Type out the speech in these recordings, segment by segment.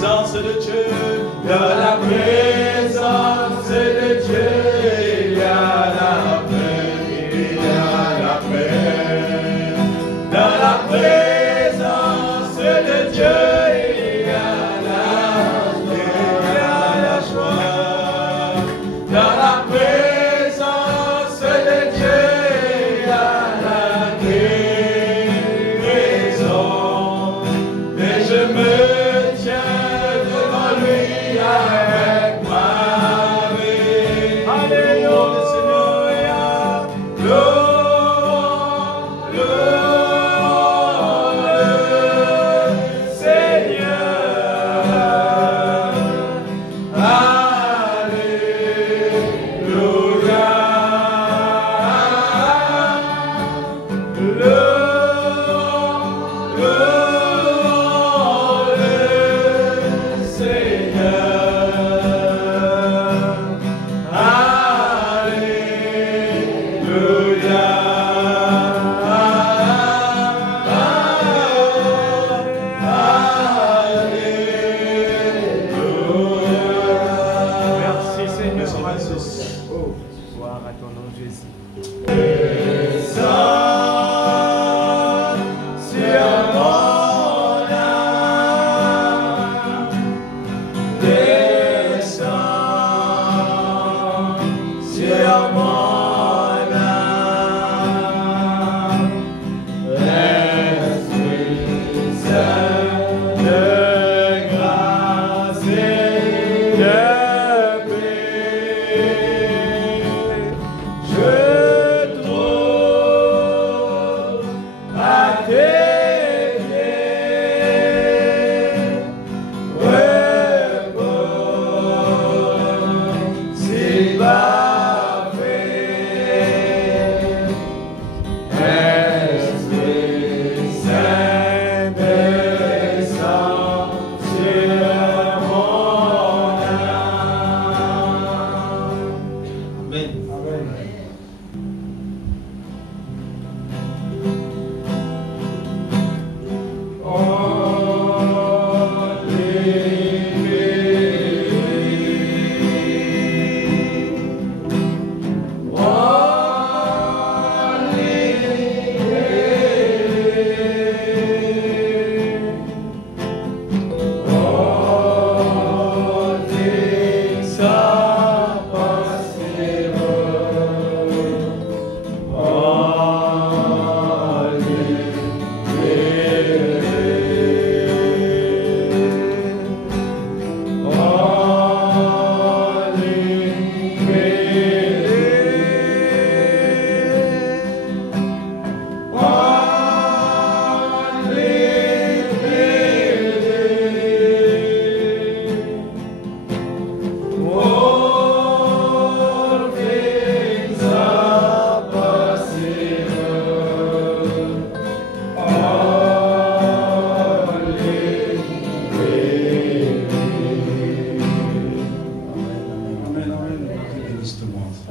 présence de Dieu, dans la présence de Dieu, il y a la paix, il y a la paix. Dans la présence de Dieu, il y a la joie. Dans la présence de Dieu, il y a la guérison. Et je me tiens devant lui avec ma vie. Alléluia, Seigneur. Louons le Seigneur. Merci Seigneur. Oh, gloire à ton nom Jésus.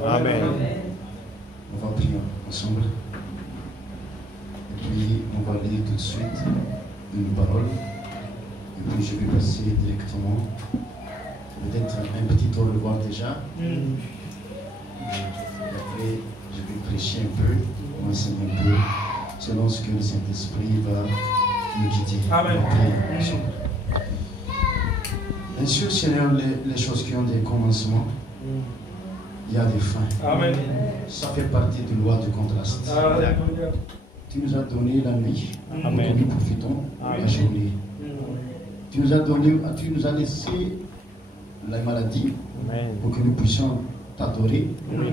Amen. On va prier ensemble. Et puis, on va lire tout de suite une parole. Et puis, je vais passer directement. Peut-être un petit au revoir déjà. Après, je vais prêcher un peu, m'enseigner un peu, selon ce que le Saint-Esprit va nous guider. Amen. Bien sûr, Seigneur, les choses qui ont des commencements, il y a des fins. Amen. Ça fait partie de la loi du contraste. Alléluia. Tu nous as donné la nuit pour que Amen. nous profitons de la journée. Tu nous as laissé la maladie Amen. pour que nous puissions t'adorer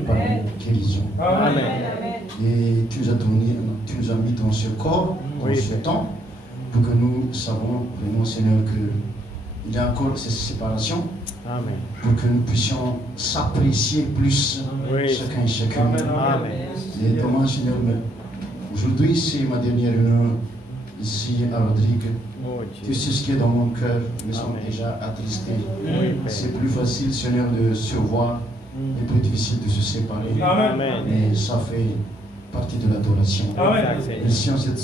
par la guérison. Amen. Et tu nous as mis dans ce corps, dans Oui. ce temps, pour que nous savons vraiment, Seigneur, qu'il y a encore ces séparations, Amen. pour que nous puissions s'apprécier plus Oui. chacun et chacun. Amen. Et demande, Seigneur, mais aujourd'hui c'est ma dernière réunion ici à Rodrigue. Oh Tu Dieu. sais ce qui est dans mon cœur, nous sommes Amen. déjà attristés. Oui, Père. C'est plus facile, Seigneur, de se voir et plus difficile de se séparer. Amen. Mais ça fait partie de l'adoration. Amen. Merci en cet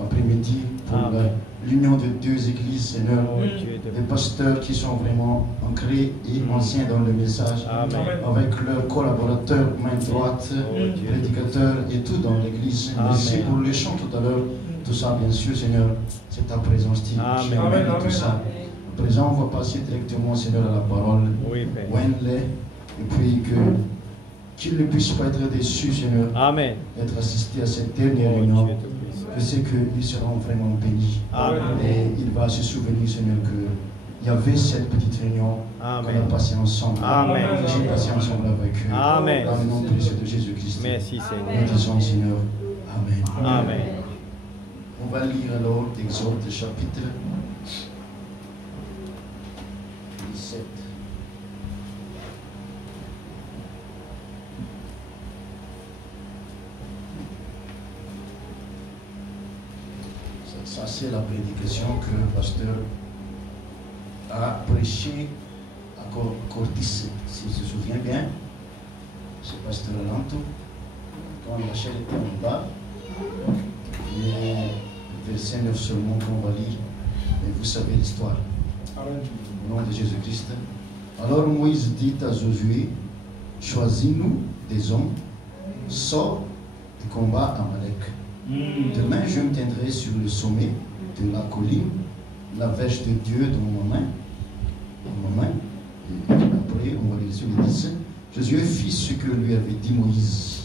après-midi pour Amen. l'union de deux églises, Seigneur, des pasteurs qui sont vraiment ancrés et anciens dans le message, avec leurs collaborateurs, main droite, prédicateurs et tout dans l'église. Merci pour le chant tout à l'heure. Tout ça, bien sûr, Seigneur, c'est ta présence qui amène tout ça. À présent, on va passer directement, Seigneur, à la parole. Et puis qu'il ne puisse pas être déçu, Seigneur, d'être assisté à cette dernière réunion. Je sais qu'ils seront vraiment bénis. Et il va se souvenir, Seigneur, qu'il y avait cette petite réunion qu'on a passée ensemble. J'ai passé ensemble avec eux. Dans le nom précieux de Jésus-Christ. Merci, Seigneur. Nous disons, Seigneur, Amen. Amen. On va lire alors d'Exode chapitre 17. Ça, c'est la prédication que le pasteur a prêché à Cortis, s'il se souvient bien. C'est pasteur Alanto, quand la chair était en bas. Et verset 9 seulement qu'on va lire, et vous savez l'histoire. Au nom de Jésus-Christ. Alors Moïse dit à Josué, choisis-nous des hommes, sors et combat Amalek. Demain, je me tiendrai sur le sommet de la colline, la verge de Dieu dans ma main. Et après, on va lire sur le 10. Josué fit ce que lui avait dit Moïse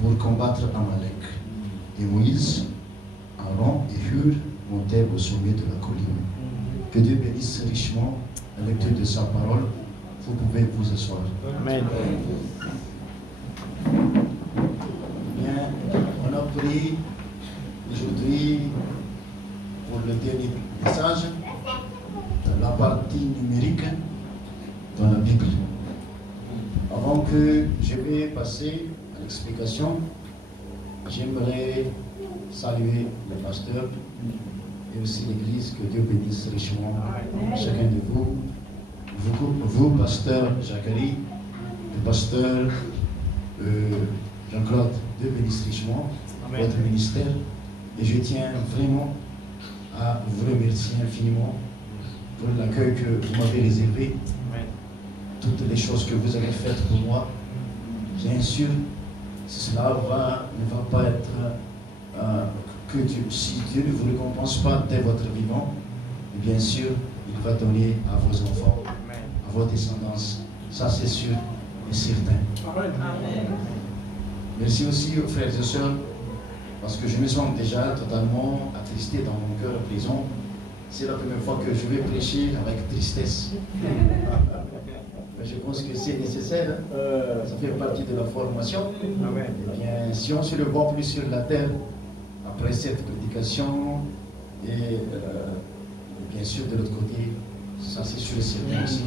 pour combattre Amalek. Et Moïse, Aaron et Hur montèrent au sommet de la colline. Que Dieu bénisse richement la lecture de sa parole. Vous pouvez vous asseoir. Amen. Bien, on a pris aujourd'hui pour le dernier message la partie numérique dans la Bible. Avant que je vais passer à l'explication, j'aimerais saluer le pasteur et aussi l'église. Que Dieu bénisse richement chacun de vous. Vous, pasteur Jacqueline, le pasteur Jean-Claude, Dieu bénisse richement votre ministère. Et je tiens vraiment à vous remercier infiniment pour l'accueil que vous m'avez réservé. Toutes les choses que vous avez faites pour moi, bien sûr, cela ne va pas être que Dieu, si Dieu ne vous récompense pas dès votre vivant, bien sûr, il va donner à vos enfants, à vos descendance. Ça, c'est sûr et certain. Amen. Merci aussi aux frères et sœurs, parce que je me sens déjà totalement attristé dans mon cœur à présent. C'est la première fois que je vais prêcher avec tristesse. Mais je pense que c'est nécessaire, ça fait partie de la formation. Et bien, si on se le voit plus sur la terre, après cette prédication, et bien sûr de l'autre côté, ça c'est sûr et certain aussi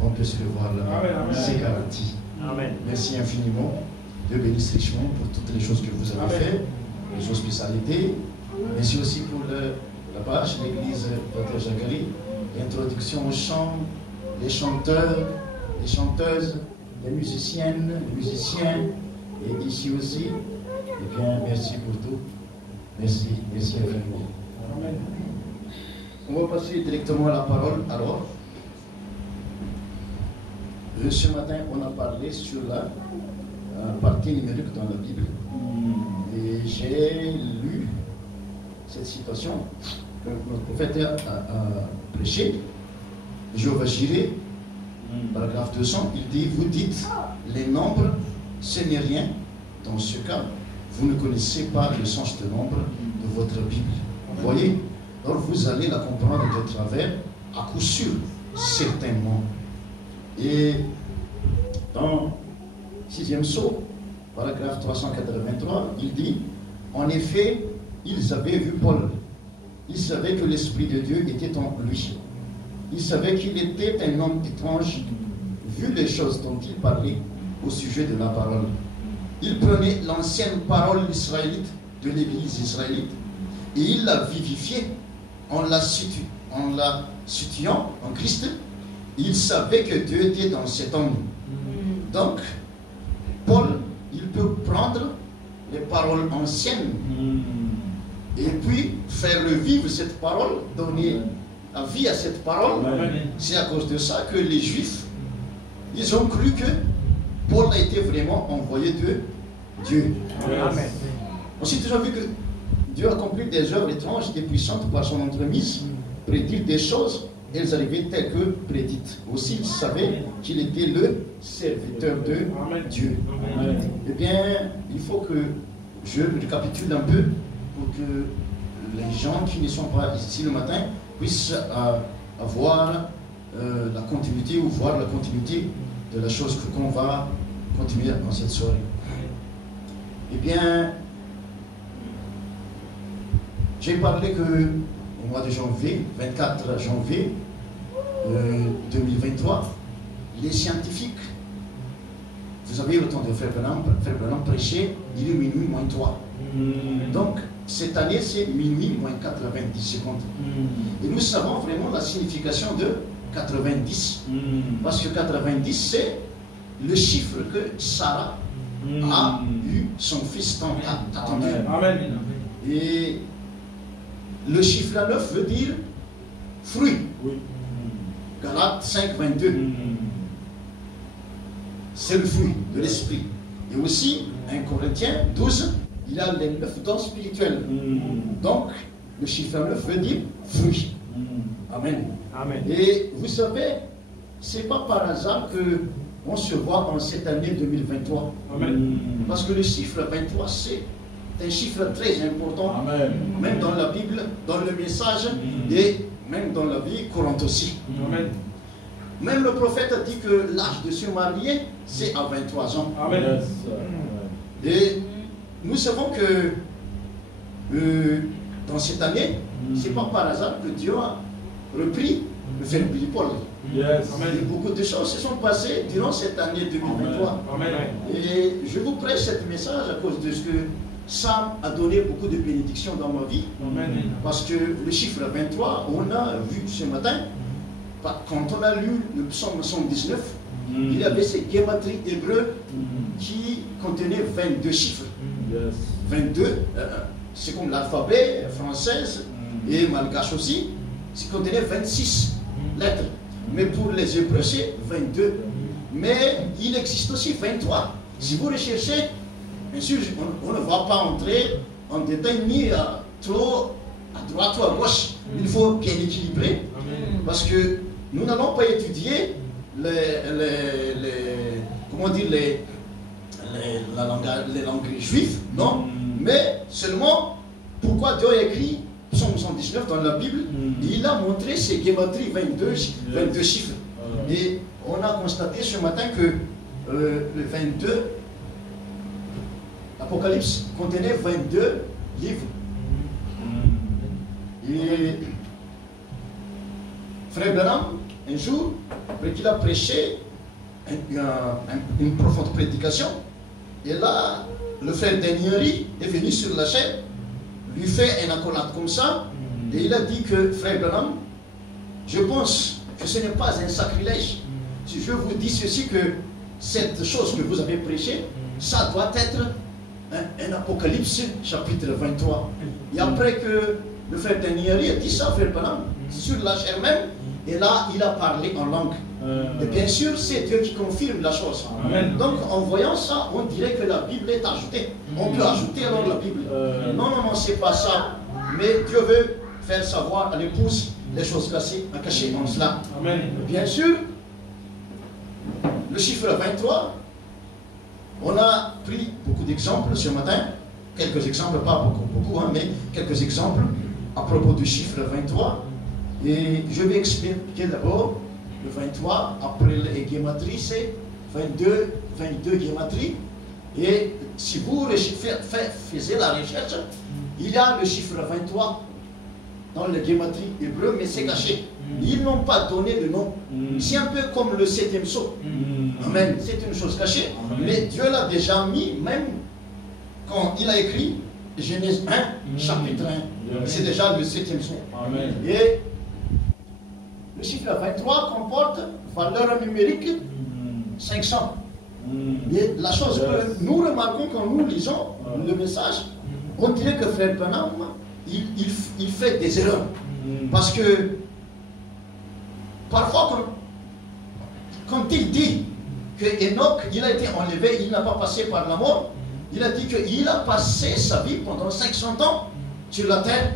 qu'on peut se le voir là, c'est garanti. Merci infiniment, Dieu bénisse richement pour toutes les choses que vous avez faites, les hospitalités. Merci aussi pour la page, l'église Dr. Jacqueline, l'introduction au chant, les chanteurs, les chanteuses, les musiciennes, les musiciens, et ici aussi. Eh bien, merci pour tout. Merci infiniment. On va passer directement à la parole. Alors, ce matin, on a parlé sur la partie numérique dans la Bible. Et j'ai lu cette citation que notre prophète a prêchée. Jéhovah Jireh, paragraphe 200, il dit, vous dites, les nombres, ce n'est rien. Dans ce cas, vous ne connaissez pas le sens de nombre de votre Bible. Vous voyez? Alors vous allez la comprendre de travers, à coup sûr, certainement. Et dans 6e psaume, paragraphe 383, il dit, en effet, ils avaient vu Paul. Ils savaient que l'Esprit de Dieu était en lui. Ils savaient qu'il était un homme étrange, vu les choses dont il parlait au sujet de la parole. Il prenait l'ancienne parole israélite de l'Église israélite et il l'a vivifiée en la situant en Christ. Il savait que Dieu était dans cet homme. Donc, Paul, il peut prendre les paroles anciennes et puis faire le vivre cette parole, donner la vie à cette parole. C'est à cause de ça que les Juifs, ils ont cru que Paul a été vraiment envoyé de Dieu. Amen. Ensuite, ils ont vu que Dieu accomplit des œuvres étranges et puissantes par son entremise, prédire des choses, et elles arrivaient telles que prédites. Aussi, ils savaient qu'il était le serviteur de Dieu. Eh bien, il faut que je récapitule un peu pour que les gens qui ne sont pas ici le matin puissent avoir la continuité ou voir la continuité de la chose qu'on va continuer dans cette soirée. Eh bien, j'ai parlé que au mois de janvier, 24 janvier 2023, les scientifiques, vous avez le temps de faire Branham prêcher, il est minuit moins 3. Donc, cette année, c'est minuit moins 90 secondes. Et nous savons vraiment la signification de 90. Parce que 90, c'est le chiffre que Sarah a eu son fils tant attendu. Amen. Et le chiffre 9 veut dire fruit. Oui. Galates 5, 22. C'est le fruit de l'esprit. Et aussi, 1 Corinthiens 12, il y a les 9 dons spirituels. Donc, le chiffre 9 veut dire fruit. Amen. Amen. Et vous savez, c'est pas par hasard que on se voit en cette année 2023. Amen. Parce que le chiffre 23, c'est un chiffre très important. Amen. Même dans la Bible, dans le message, et même dans la vie courante aussi. Amen. Même le prophète a dit que l'âge de se marier, c'est à 23 ans. Amen. Et nous savons que dans cette année, c'est pas par hasard que Dieu a repris le frère Billy Paul. Yes. Et beaucoup de choses se sont passées durant cette année 2023. Amen. Et je vous prêche ce message à cause de ce que Sam a donné beaucoup de bénédictions dans ma vie. Amen. Parce que le chiffre 23, on a vu ce matin, quand on a lu le psaume 119, il y avait ces guématries hébreux qui contenaient 22 chiffres. Yes. 22, c'est comme l'alphabet française et malgache aussi, c'est contenait 26 lettres. Mais pour les hébreux, c'est 22. Mais il existe aussi 23. Si vous recherchez, bien sûr, on ne va pas entrer en détail ni trop à droite ou à gauche. Il faut bien équilibrer. Parce que nous n'allons pas étudier les langues juives, non, mais seulement pourquoi Dieu a écrit Psaume 119 dans la Bible, il a montré ces guématries 22 chiffres. Et on a constaté ce matin que le 22, l'Apocalypse contenait 22 livres. Et Frère Branham, un jour, après qu'il a prêché une profonde prédication, et là, le frère Daniel est venu sur la chaîne, lui fait un accolade comme ça, et il a dit que, frère Branham, je pense que ce n'est pas un sacrilège. Si je vous dis ceci, que cette chose que vous avez prêchée, ça doit être un Apocalypse chapitre 23. Et après que le frère Daniel a dit ça, frère Branham, sur la chair même, et là, il a parlé en langue. Et bien sûr, c'est Dieu qui confirme la chose. Amen. Donc, en voyant ça, on dirait que la Bible est ajoutée. On peut ajouter alors la Bible. Non, c'est pas ça. Mais Dieu veut faire savoir à l'épouse les choses cachées en cela. Amen. Bien sûr, le chiffre 23, on a pris beaucoup d'exemples ce matin. Quelques exemples, pas beaucoup, mais quelques exemples à propos du chiffre 23. Et je vais expliquer d'abord le 23, après les guématries, c'est 22 guématries. Et si vous faisiez la recherche, il y a le chiffre 23 dans les guématries hébreux, mais c'est caché. Ils n'ont pas donné le nom. C'est un peu comme le 7e sceau. Amen. C'est une chose cachée, mais Dieu l'a déjà mis, même quand il a écrit Genèse 1, chapitre 1. C'est déjà le 7e sceau. Amen. Et le chiffre 23 comporte valeur numérique 500. Et la chose que nous remarquons quand nous lisons le message, on dirait que Frère Branham, il fait des erreurs. Parce que parfois, quand il dit que Enoch, il a été enlevé, il n'a pas passé par la mort, il a dit qu'il a passé sa vie pendant 500 ans sur la terre.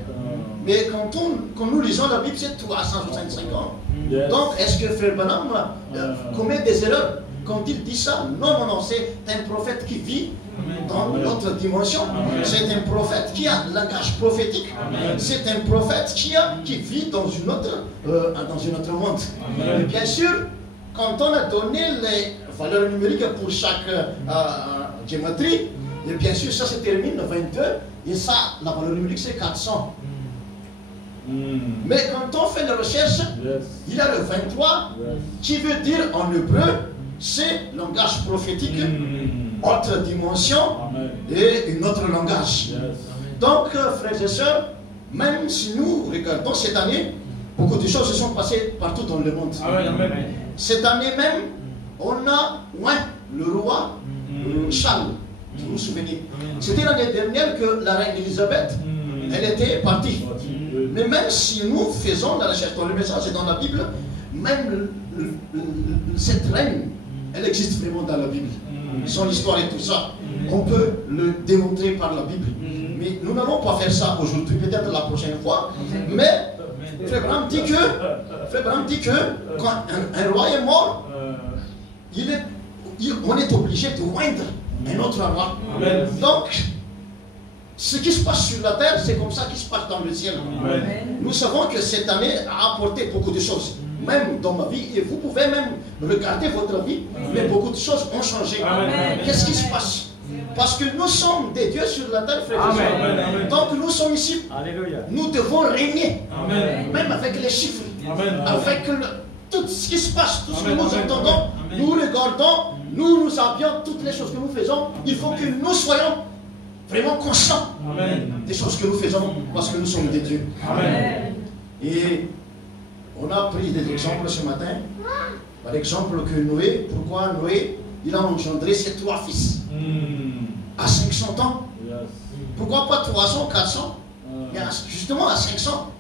Mais quand nous lisons la Bible, c'est 365 ans. Yes. Donc, est-ce que Frère Branham commet des erreurs quand il dit ça? Non, non, non, c'est un prophète qui vit dans notre dimension. C'est un prophète qui a un langage prophétique. C'est un prophète qui vit dans une autre monde. Et bien sûr, quand on a donné les valeurs numériques pour chaque géométrie, et bien sûr, ça se termine le 22, et ça, la valeur numérique, c'est 400. Mais quand on fait la recherche, il y a le 23 qui veut dire en hébreu, c'est langage prophétique, autre dimension et une autre langage. Donc, frères et sœurs, même si nous regardons cette année, beaucoup de choses se sont passées partout dans le monde. Cette année même, on a le roi Charles. Vous vous souvenez? C'était l'année dernière que la reine Elisabeth, elle était partie. Mais même si nous faisons la recherche dans le message et dans la Bible, même cette reine, elle existe vraiment dans la Bible. Son histoire et tout ça, on peut le démontrer par la Bible. Mais nous n'allons pas faire ça aujourd'hui, peut-être la prochaine fois. Mais Frère Branham dit que quand un roi est mort, on est obligé de oindre un autre roi. Donc, ce qui se passe sur la terre, c'est comme ça qui se passe dans le ciel. Nous savons que cette année a apporté beaucoup de choses, même dans ma vie, et vous pouvez même regarder votre vie, mais beaucoup de choses ont changé. Qu'est-ce qui se passe? Parce que nous sommes des dieux sur la terre, frères et sœurs. Donc nous sommes ici, nous devons régner, même avec les chiffres, avec tout ce qui se passe, tout ce que nous entendons, nous regardons, nous savions toutes les choses que nous faisons. Il faut que nous soyons vraiment conscients des choses que nous faisons, parce que nous sommes des dieux. Et on a pris des exemples ce matin. Par exemple que Noé, pourquoi Noé, il a engendré ses 3 fils à 500 ans. Pourquoi pas 300, 400, mais justement à 500.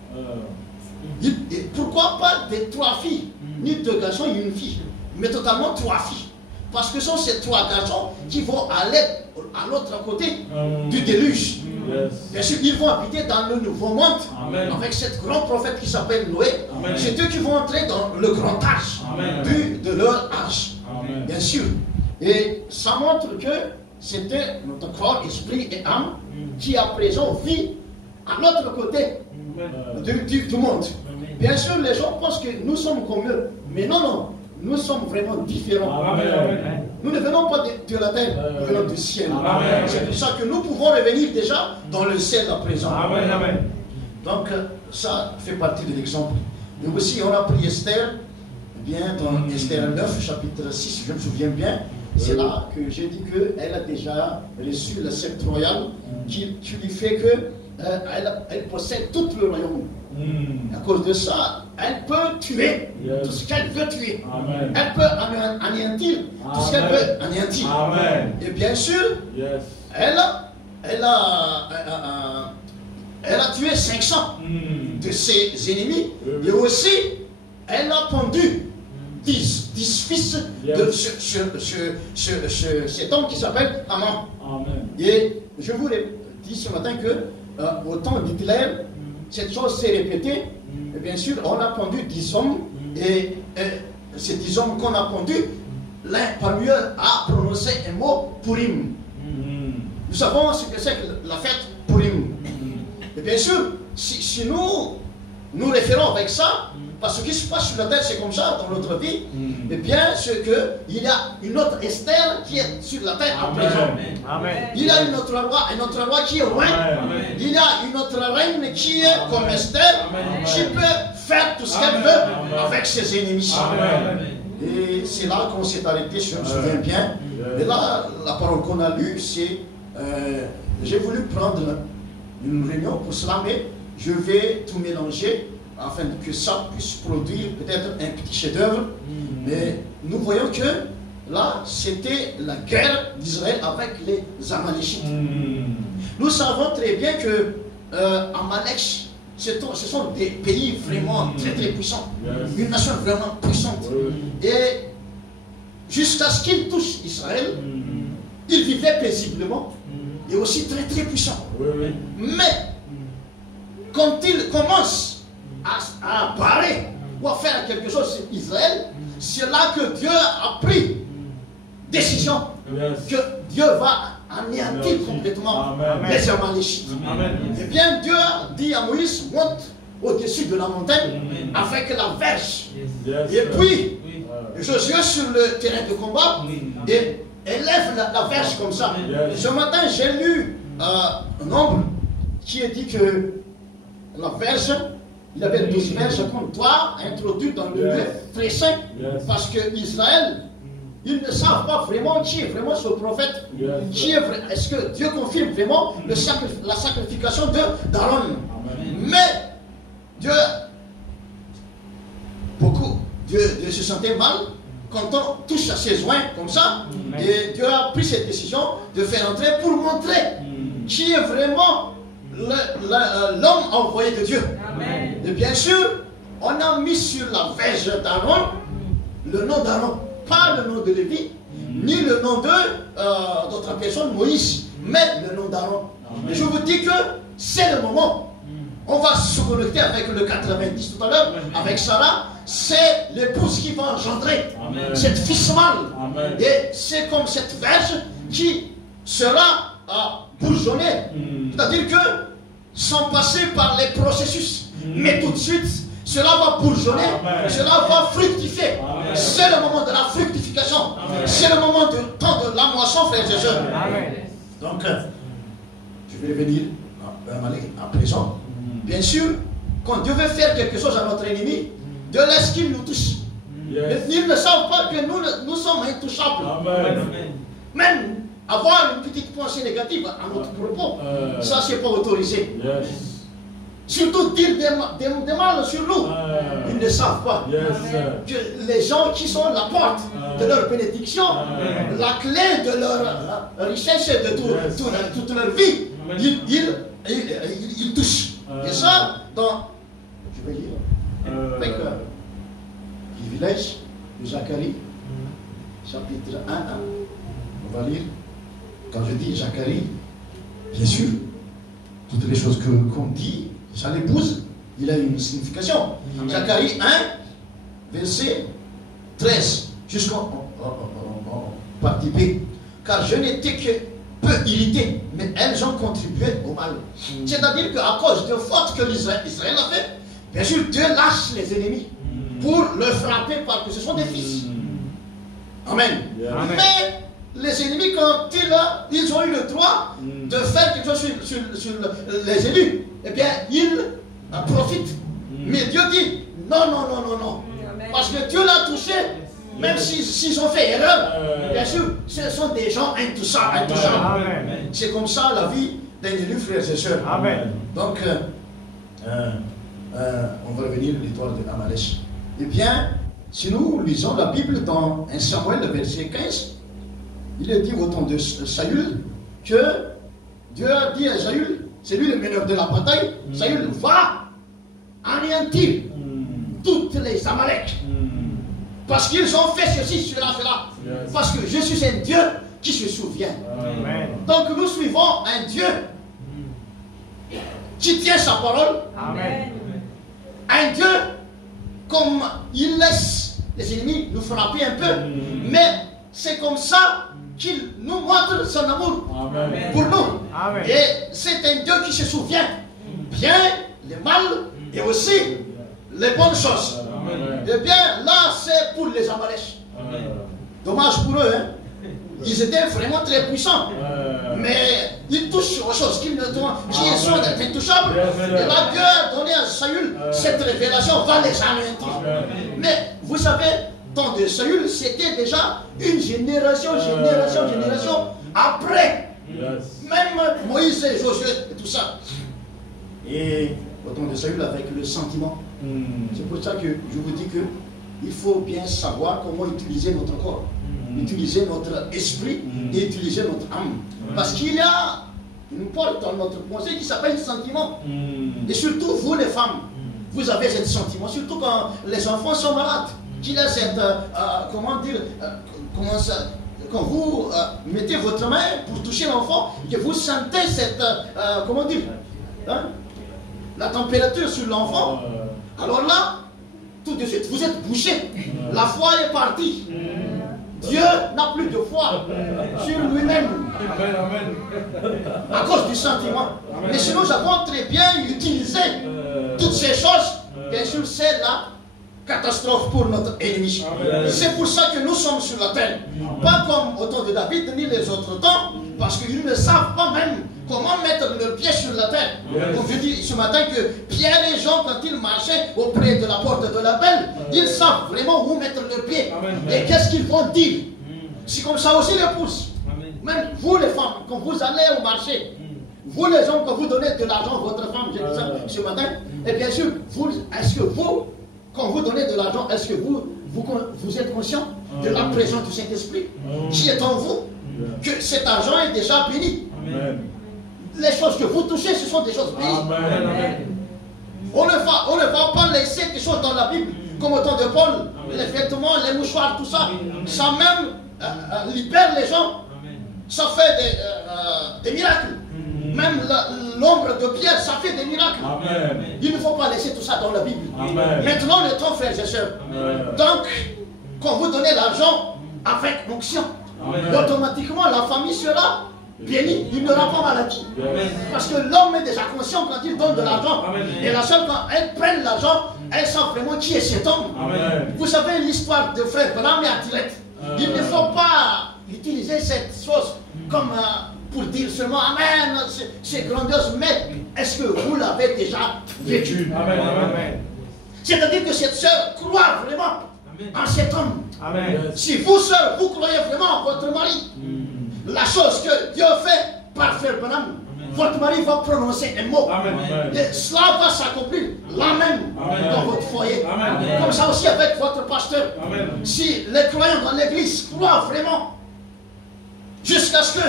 Et pourquoi pas des 3 filles, ni 2 garçons et une fille, mais totalement 3 filles. Parce que ce sont ces 3 garçons qui vont aller à l'autre côté du déluge. Bien sûr, ils vont habiter dans le nouveau monde avec cet grand prophète qui s'appelle Noé. C'est eux qui vont entrer dans le grand âge de leur âge. Bien sûr. Et ça montre que c'était notre corps, esprit et âme qui à présent vit à l'autre côté du monde. Bien sûr, les gens pensent que nous sommes comme eux. Mais non, non. Nous sommes vraiment différents. Nous ne venons pas de la terre, nous venons du ciel. C'est pour ça que nous pouvons revenir déjà dans le ciel à présent. Donc, ça fait partie de l'exemple. Mais aussi, on a pris Esther, bien dans Esther 9, chapitre 6, je me souviens bien. C'est là que j'ai dit qu'elle a déjà reçu le sceptre royal qui lui fait qu'elle possède tout le royaume. À cause de ça, elle peut tuer tout ce qu'elle veut tuer. Elle peut anéantir tout ce qu'elle veut anéantir. Et bien sûr, elle a tué 500 de ses ennemis. Et aussi, elle a pendu 10 fils de cet homme qui s'appelle Haman. Et je vous l'ai dit ce matin que au temps d'Hitler, cette chose s'est répétée. Et bien sûr, on a pendu 10 hommes. Et ces 10 hommes qu'on a pendus, l'un parmi eux a prononcé un mot Purim. Nous savons ce que c'est que la fête Purim. Et bien sûr, si nous référons avec ça, parce que ce qui se passe sur la terre, c'est comme ça dans notre vie, et bien c'est qu'il y a une autre Esther qui est sur la terre à présent. Il y a un autre roi qui est roi. Il y a une autre reine qui est comme Esther, qui peut faire tout ce qu'elle veut avec ses ennemis. Et c'est là qu'on s'est arrêté, si je me souviens bien. Et là, la parole qu'on a lue, c'est j'ai voulu prendre une réunion pour cela, mais je vais tout mélanger afin que ça puisse produire peut-être un petit chef-d'œuvre. Mais nous voyons que là, c'était la guerre d'Israël avec les Amaléchites. Nous savons très bien que Amalek, ce sont des pays vraiment très très puissants. Une nation vraiment puissante. Et jusqu'à ce qu'ils touchent Israël, ils vivaient paisiblement et aussi très très puissants. Mais quand ils commencent à barrer ou à faire quelque chose sur Israël, c'est là que Dieu a pris décision que Dieu va anéantir complètement les Amalécites. Et bien Dieu dit à Moïse, monte au-dessus de la montagne avec la verge. Et puis Josué sur le terrain de combat et élève la verge comme ça. Ce matin j'ai lu un nombre qui a dit que la verge, il y avait 12 verges qu'on doit introduire dans le lieu très saint, parce que Israël, ils ne savent pas vraiment qui est vraiment ce prophète. Est-ce que Dieu confirme vraiment la sacrification d'Aaron? Mais Dieu se sentait mal quand on touche à ses joints comme ça. Et Dieu a pris cette décision de faire entrer pour montrer qui est vraiment l'homme envoyé de Dieu. Et bien sûr, on a mis sur la verge d'Aaron le nom d'Aaron, pas le nom de Lévi, ni le nom d'autre personne, Moïse, mais le nom d'Aaron. Et je vous dis que c'est le moment. On va se connecter avec le 90 tout à l'heure, avec Sarah. C'est l'épouse qui va engendrer cette fils mâle. Et c'est comme cette verge qui sera bourgeonnée. C'est-à-dire que, sans passer par les processus, mais tout de suite, cela va bourgeonner, cela va fructifier. C'est le moment de la fructification. C'est le moment du temps de la moisson, frères et sœurs. Donc, je vais venir à présent. Bien sûr, quand Dieu veut faire quelque chose à notre ennemi, Dieu laisse qu'il nous touche. Ils ne savent pas que nous sommes intouchables. Même avoir une petite pensée négative à notre propos, ça c'est pas autorisé. Surtout dire des mal sur nous. Ils ne savent pas que les gens qui sont la porte de leur bénédiction, la clé de leur richesse et de toute leur vie, ils touchent. Et ça, je vais lire avec le privilège de Zacharie, chapitre 1. On va lire. Quand je dis Zacharie, bien sûr, toutes les choses qu'on dit, ça l'épouse, il a une signification. Zacharie 1, verset 13, jusqu'en partie B. Car je n'étais que peu irrité, mais elles ont contribué au mal. C'est-à-dire qu'à cause de fautes que Israël a fait, bien sûr, Dieu lâche les ennemis pour leur frapper parce que ce sont des fils. Amen. Mais les ennemis, quand ils ont eu le droit de faire quelque chose sur les élus, eh bien, ils profitent. Mais Dieu dit, non. Parce que Dieu l'a touché, même s'ils ont fait erreur, bien sûr, ce sont des gens intouchables. C'est comme ça la vie d'un élu, frères et sœurs. Donc, on va revenir à l'histoire de Amalek. Eh bien, si nous lisons la Bible dans 1 Samuel, le verset 15, il est dit au temps de Saül que Dieu a dit à Saül, c'est lui le meneur de la bataille, Saül va anéantir toutes les Amalek. Parce qu'ils ont fait ceci, cela. Parce que je suis un Dieu qui se souvient. Donc nous suivons un Dieu qui tient sa parole. Un Dieu comme il laisse les ennemis nous frapper un peu. Mais c'est comme ça qu'il nous montre son amour pour nous. Et c'est un Dieu qui se souvient bien les mal et aussi les bonnes choses. Eh bien, là, c'est pour les Amalek. Dommage pour eux, hein. Ils étaient vraiment très puissants. Mais ils touchent aux choses qui sont intouchables. Et là, Dieu a donné à Saül cette révélation, va les anéantir. Mais vous savez, temps de Saül, c'était déjà une génération après. Même Moïse et Josué et tout ça. Et au temps de Saül, avec le sentiment. C'est pour ça que je vous dis que il faut bien savoir comment utiliser notre corps, utiliser notre esprit et utiliser notre âme. Parce qu'il y a une porte dans notre pensée qui s'appelle sentiment. Et surtout, vous les femmes, vous avez ce sentiment, surtout quand les enfants sont malades. Qu'il a cette, comment dire, quand vous mettez votre main pour toucher l'enfant, que vous sentez cette, comment dire, hein, la température sur l'enfant, alors là, tout de suite, vous êtes bouché. La foi est partie. Dieu n'a plus de foi sur lui-même à cause du sentiment. Mais si nous avons très bien utilisé toutes ces choses, bien sûr, c'est la catastrophe pour notre ennemi. C'est pour ça que nous sommes sur la terre. Pas comme au temps de David ni les autres temps, parce qu'ils ne savent pas même comment mettre leurs pieds sur la terre. Comme je dis ce matin que Pierre et Jean, quand ils marchaient auprès de la porte de la belle, ils savent vraiment où mettre leurs pieds. Et qu'est-ce qu'ils vont dire? C'est comme ça aussi l'épouse. Même vous les femmes, quand vous allez au marché, vous les hommes, quand vous donnez de l'argent à votre femme, j'ai dit ça ce matin, et bien sûr, est-ce que vous, quand vous donnez de l'argent, est-ce que vous êtes conscient de la présence du Saint-Esprit qui est en vous, que cet argent est déjà béni? Les choses que vous touchez, ce sont des choses bénies. On ne va pas laisser des choses dans la Bible, comme au temps de Paul, les vêtements, les mouchoirs, tout ça. Ça même libère les gens. Ça fait des miracles. Même l'ombre de Pierre, ça fait des miracles. Il ne faut pas laisser tout ça dans la Bible. Maintenant, le temps, frères et sœurs. Donc, quand vous donnez l'argent avec onction, automatiquement la famille sera bénie. Il n'y aura pas maladie. Parce que l'homme est déjà conscient quand il donne de l'argent. Et la seule, quand elle prenne l'argent, elle sent vraiment qui est cet homme. Vous savez l'histoire de frère Branham et Atilette. Il ne faut pas utiliser cette chose comme pour dire seulement Amen, c'est grandiose, mais est-ce que vous l'avez déjà vécu? C'est-à-dire que cette sœur croit vraiment en cet homme. Si vous, sœur, vous croyez vraiment en votre mari, la chose que Dieu fait par frère Branham, votre mari va prononcer un mot. Et cela va s'accomplir là même dans votre foyer. Comme ça aussi avec votre pasteur. Si les croyants dans l'église croient vraiment, jusqu'à ce que,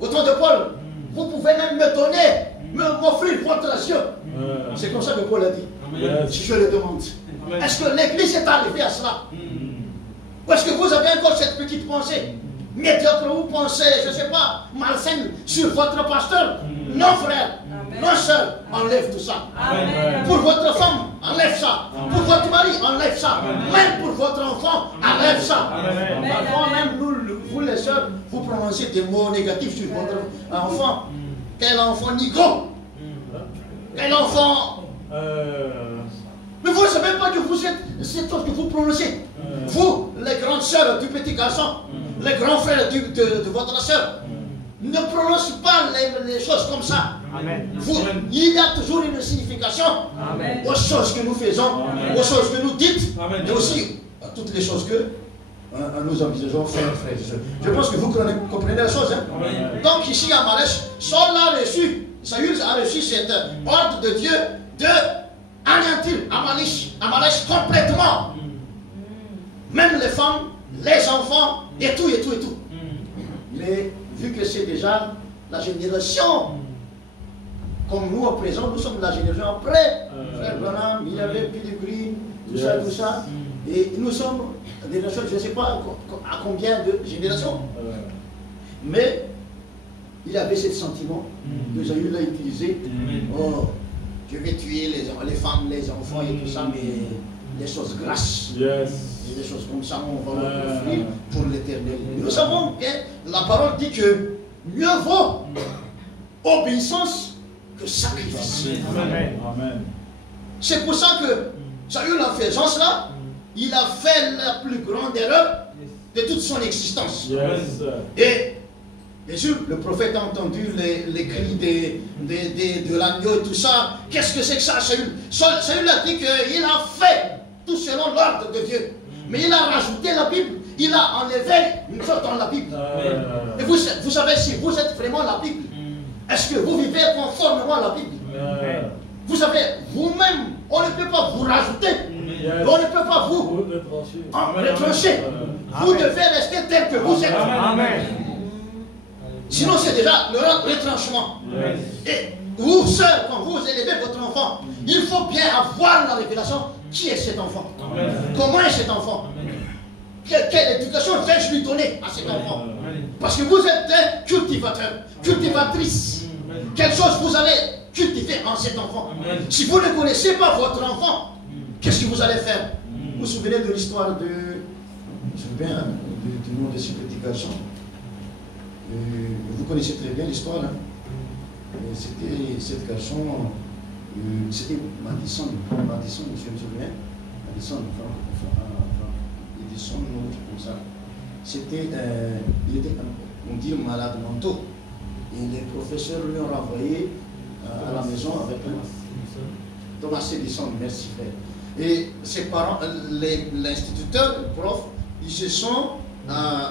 au temps de Paul, vous pouvez même me donner, m'offrir votre yeux. C'est comme ça que Paul a dit. Si je le demande. Est-ce que l'église est arrivée à cela? Ou est-ce que vous avez encore cette petite pensée médiocre, vous pensez, je ne sais pas, malsaine sur votre pasteur? Non, frère. Non, sœur, enlève tout ça. Pour votre femme, enlève ça. Pour votre mari, enlève ça. Même pour votre enfant, enlève ça. Parfois même, vous les sœurs, vous prononcez des mots négatifs sur votre enfant. Quel enfant nigo? Quel enfant? Mais vous ne savez pas que vous êtes, c'est ce que vous prononcez. Vous, les grandes sœurs du petit garçon, les grands frères de votre sœur, ne prononcez pas les choses comme ça. Il y a toujours une signification aux choses que nous faisons, aux choses que nous dites, et aussi à toutes les choses que nous envisageons faire, frères et sœurs. Je pense que vous comprenez la chose. Donc ici à Marèche, Saül a reçu cet ordre de Dieu de anéantir Amalek complètement. Même les femmes, les enfants, et tout. Mais vu que c'est déjà la génération, comme nous à présent, nous sommes la génération après. Frère Branham, il y avait Pilgrim, tout ça. Et nous sommes des générations, je ne sais pas à combien de générations. Mais il avait ce sentiment que Jaïul l'a utilisé. Oh, je vais tuer les femmes, les enfants et tout ça, mais les choses grasses, les choses comme ça, on va offrir pour l'éternel. Nous savons que la parole dit que mieux vaut obéissance que sacrifice. C'est pour ça que Saül, en faisant cela, il a fait la plus grande erreur de toute son existence. Et bien sûr, le prophète a entendu les cris de l'agneau et tout ça. Qu'est-ce que c'est que ça, Saül? Saül a dit qu'il a fait tout selon l'ordre de Dieu. Mais il a rajouté la Bible. Il a enlevé une chose dans la Bible. Et vous savez, si vous êtes vraiment la Bible, est-ce que vous vivez conformément à la Bible? Vous savez, vous-même, on ne peut pas vous rajouter. On ne peut pas vous retrancher. Vous devez rester tel que vous êtes. Sinon, c'est déjà le retranchement. Et vous seul, quand vous élevez votre enfant, il faut bien avoir la révélation. Qui est cet enfant? Comment est cet enfant? Quelle éducation vais-je lui donner à cet enfant? Parce que vous êtes un cultivateur, cultivatrice. Quelle chose vous allez cultiver en cet enfant? Si vous ne connaissez pas votre enfant, qu'est-ce que vous allez faire? Vous vous souvenez de l'histoire de... Je me souviens du nom de ce petit garçon. Vous connaissez très bien l'histoire. Hein? C'était cet garçon, c'était Madison, je me souviens. Madison, Edison, comme ça. C'était, il était, on dit, malade mental. Et les professeurs lui ont renvoyé à la maison avec Thomas Edison, merci frère. Et ses parents, l'instituteur, le prof, ils se sont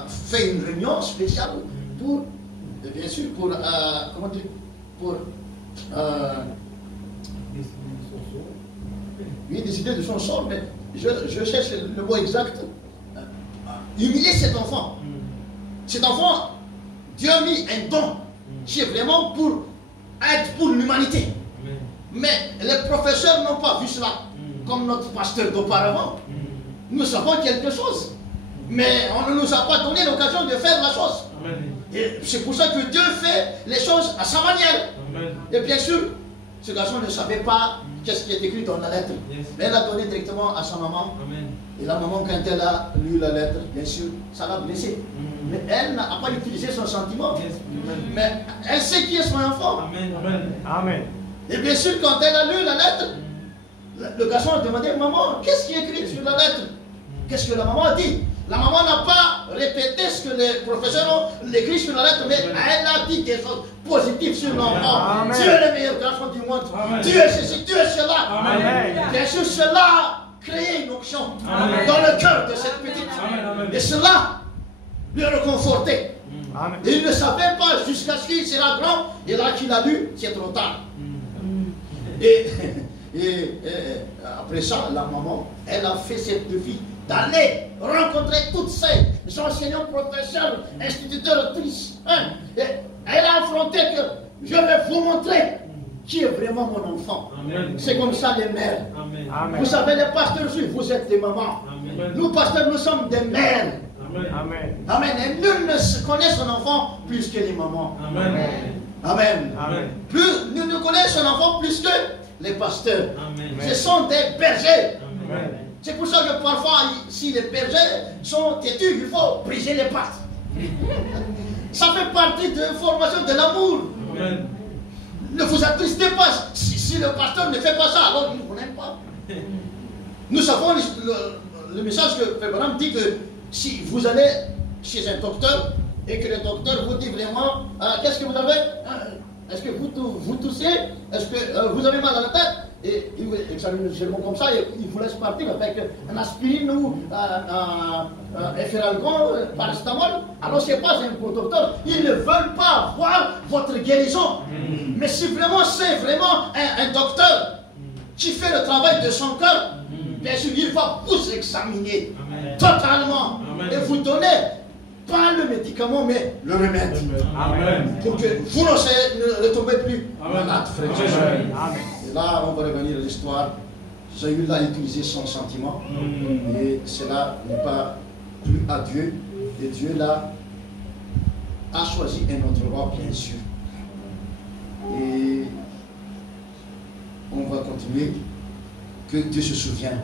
fait une réunion spéciale pour, bien sûr, pour, comment dire, pour décider de son sort, mais je cherche le mot exact. Humilier cet enfant. Cet enfant, Dieu a mis un don qui est vraiment pour être pour l'humanité. Mais les professeurs n'ont pas vu cela comme notre pasteur d'auparavant. Nous savons quelque chose, mais on ne nous a pas donné l'occasion de faire la chose. Et c'est pour ça que Dieu fait les choses à sa manière. Et bien sûr, ce garçon ne savait pas qu'est-ce qui est écrit dans la lettre. Mais elle a donné directement à sa maman. Et la maman, quand elle a lu la lettre, bien sûr, ça l'a blessée. Mais elle n'a pas utilisé son sentiment. Mais elle sait qui est son enfant. Amen. Et bien sûr, quand elle a lu la lettre, le garçon a demandé, maman, qu'est-ce qui est écrit sur la lettre? Qu'est-ce que la maman a dit? La maman n'a pas répété ce que les professeurs ont écrit sur la lettre, mais elle a dit des choses positives sur l'enfant. Tu es le meilleur garçon du monde. Tu es ceci, tu es cela. Bien sûr, cela a créé une onction dans le cœur de cette petite. Et cela lui a réconforté. Il ne savait pas jusqu'à ce qu'il sera grand, et là qu'il a lu, c'est trop tard. Et après ça, la maman, elle a fait cette vie d'aller rencontrer toutes ces enseignants, professeurs, instituteurs, autrices. Et elle a affronté que je vais vous montrer qui est vraiment mon enfant. C'est comme ça les mères. Amen. Vous savez, les pasteurs, vous êtes des mamans. Amen. Nous, pasteurs, nous sommes des mères. Amen. Amen. Et nul ne connaît son enfant plus que les mamans. Amen. Amen. Amen. Plus, nous ne connaissons son enfant plus que les pasteurs. Amen. Ce sont des bergers. Amen. C'est pour ça que parfois, si les bergers sont têtus, il faut briser les pattes. Ça fait partie de la formation de l'amour. Ne vous attristez pas. Si le pasteur ne fait pas ça, alors il ne vous aime pas. Nous savons le message que Frère Branham dit que si vous allez chez un docteur et que le docteur vous dit vraiment, qu'est-ce que vous avez? Est-ce que vous toussez? Est-ce que vous avez mal à la tête? Et il vous examine légèrement comme ça et il vous laisse partir avec un aspirine ou un efferalgon, paracétamol. Alors ce n'est pas un bon docteur. Ils ne veulent pas voir votre guérison. Mais si vraiment c'est vraiment un docteur qui fait le travail de son cœur, bien sûr, il va vous examiner totalement et vous donner pas le médicament, mais le remède. Amen. Pour que vous ne tombez plus malade, frère. Et là, on va revenir à l'histoire. Saül a utilisé son sentiment et cela n'est pas plus à Dieu. Et Dieu là a choisi un autre roi, bien sûr. Et on va continuer. Que Dieu se souvient.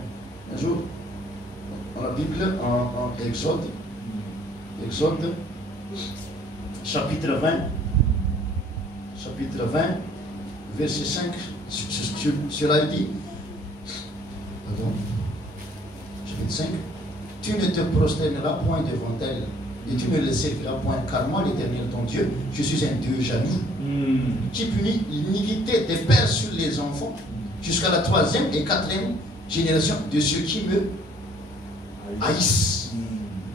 Un jour, dans la Bible, en Exode, chapitre 20, verset 5, cela dit, chapitre 5, tu ne te prosterneras point devant elle, et tu ne le serviras point, car moi, l'Éternel, ton Dieu, je suis un Dieu jaloux, qui punit l'iniquité des pères sur les enfants, jusqu'à la 3e et 4e génération de ceux qui me haïssent.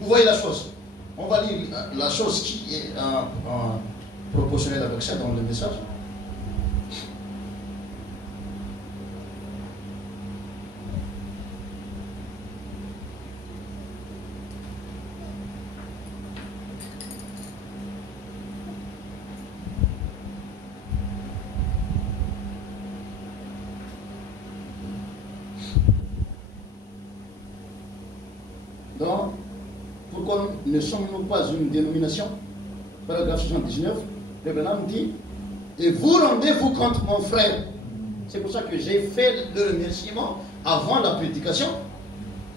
Vous voyez la chose? On va lire la chose qui est proportionnelle avec ça dans le message. Donc, pourquoi ne sommes-nous pas une dénomination? Paragraphe 79, le Branham dit, et vous rendez-vous contre mon frère. C'est pour ça que j'ai fait le remerciement avant la prédication,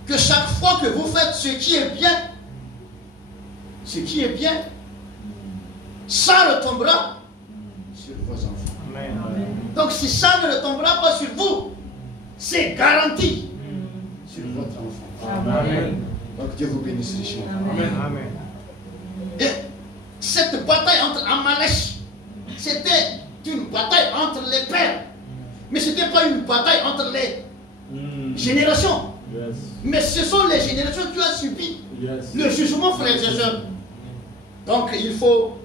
que chaque fois que vous faites ce qui est bien, ça retombera sur vos enfants. Amen. Donc si ça ne retombera pas sur vous, c'est garanti sur votre enfant. Amen. Donc Dieu vous bénisse richement. Amen. Amen. Et cette bataille entre Amalek, c'était une bataille entre les pères. Mais ce n'était pas une bataille entre les générations. Yes. Mais ce sont les générations qui ont subi le jugement, frères et sœurs. Donc il faut,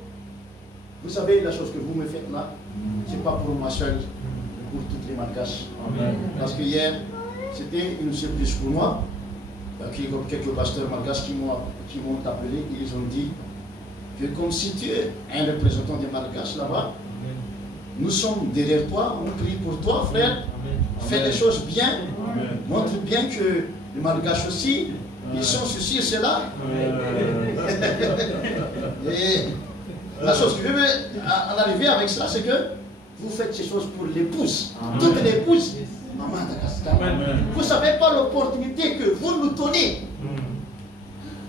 vous savez, la chose que vous me faites là, ce n'est pas pour moi seul, pour toutes les Malgaches. Parce que hier, c'était une surprise pour moi. Quelques pasteurs malgaches qui m'ont appelé, ils ont dit que comme si tu es un représentant des Malgaches là-bas, nous sommes derrière toi, on prie pour toi, frère. Fais les choses bien, montre bien que les Malgaches aussi, ils sont ceci et cela. Et la chose que je veux en arriver avec cela, c'est que vous faites ces choses pour l'épouse. Toutes les épouses, maman Madagascar. Vous ne savez pas l'opportunité que vous nous donnez.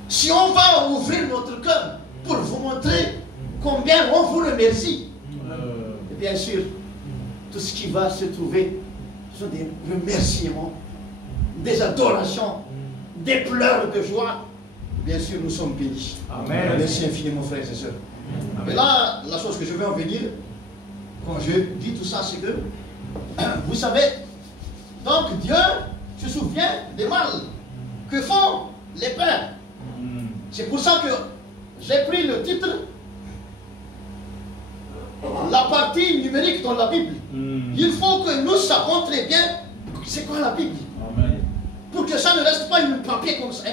Si on va ouvrir notre cœur pour vous montrer combien on vous remercie, et bien sûr, tout ce qui va se trouver sont des remerciements, des adorations, des pleurs de joie. Bien sûr, nous sommes bénis. Amen. Merci infiniment, frères et sœurs. Mais là, la chose que je veux en venir, quand je dis tout ça, c'est que, vous savez, donc Dieu se souvient des mal que font les pères. C'est pour ça que j'ai pris le titre, la partie numérique dans la Bible. Il faut que nous sachions très bien c'est quoi la Bible. Amen. Pour que ça ne reste pas un papier comme ça.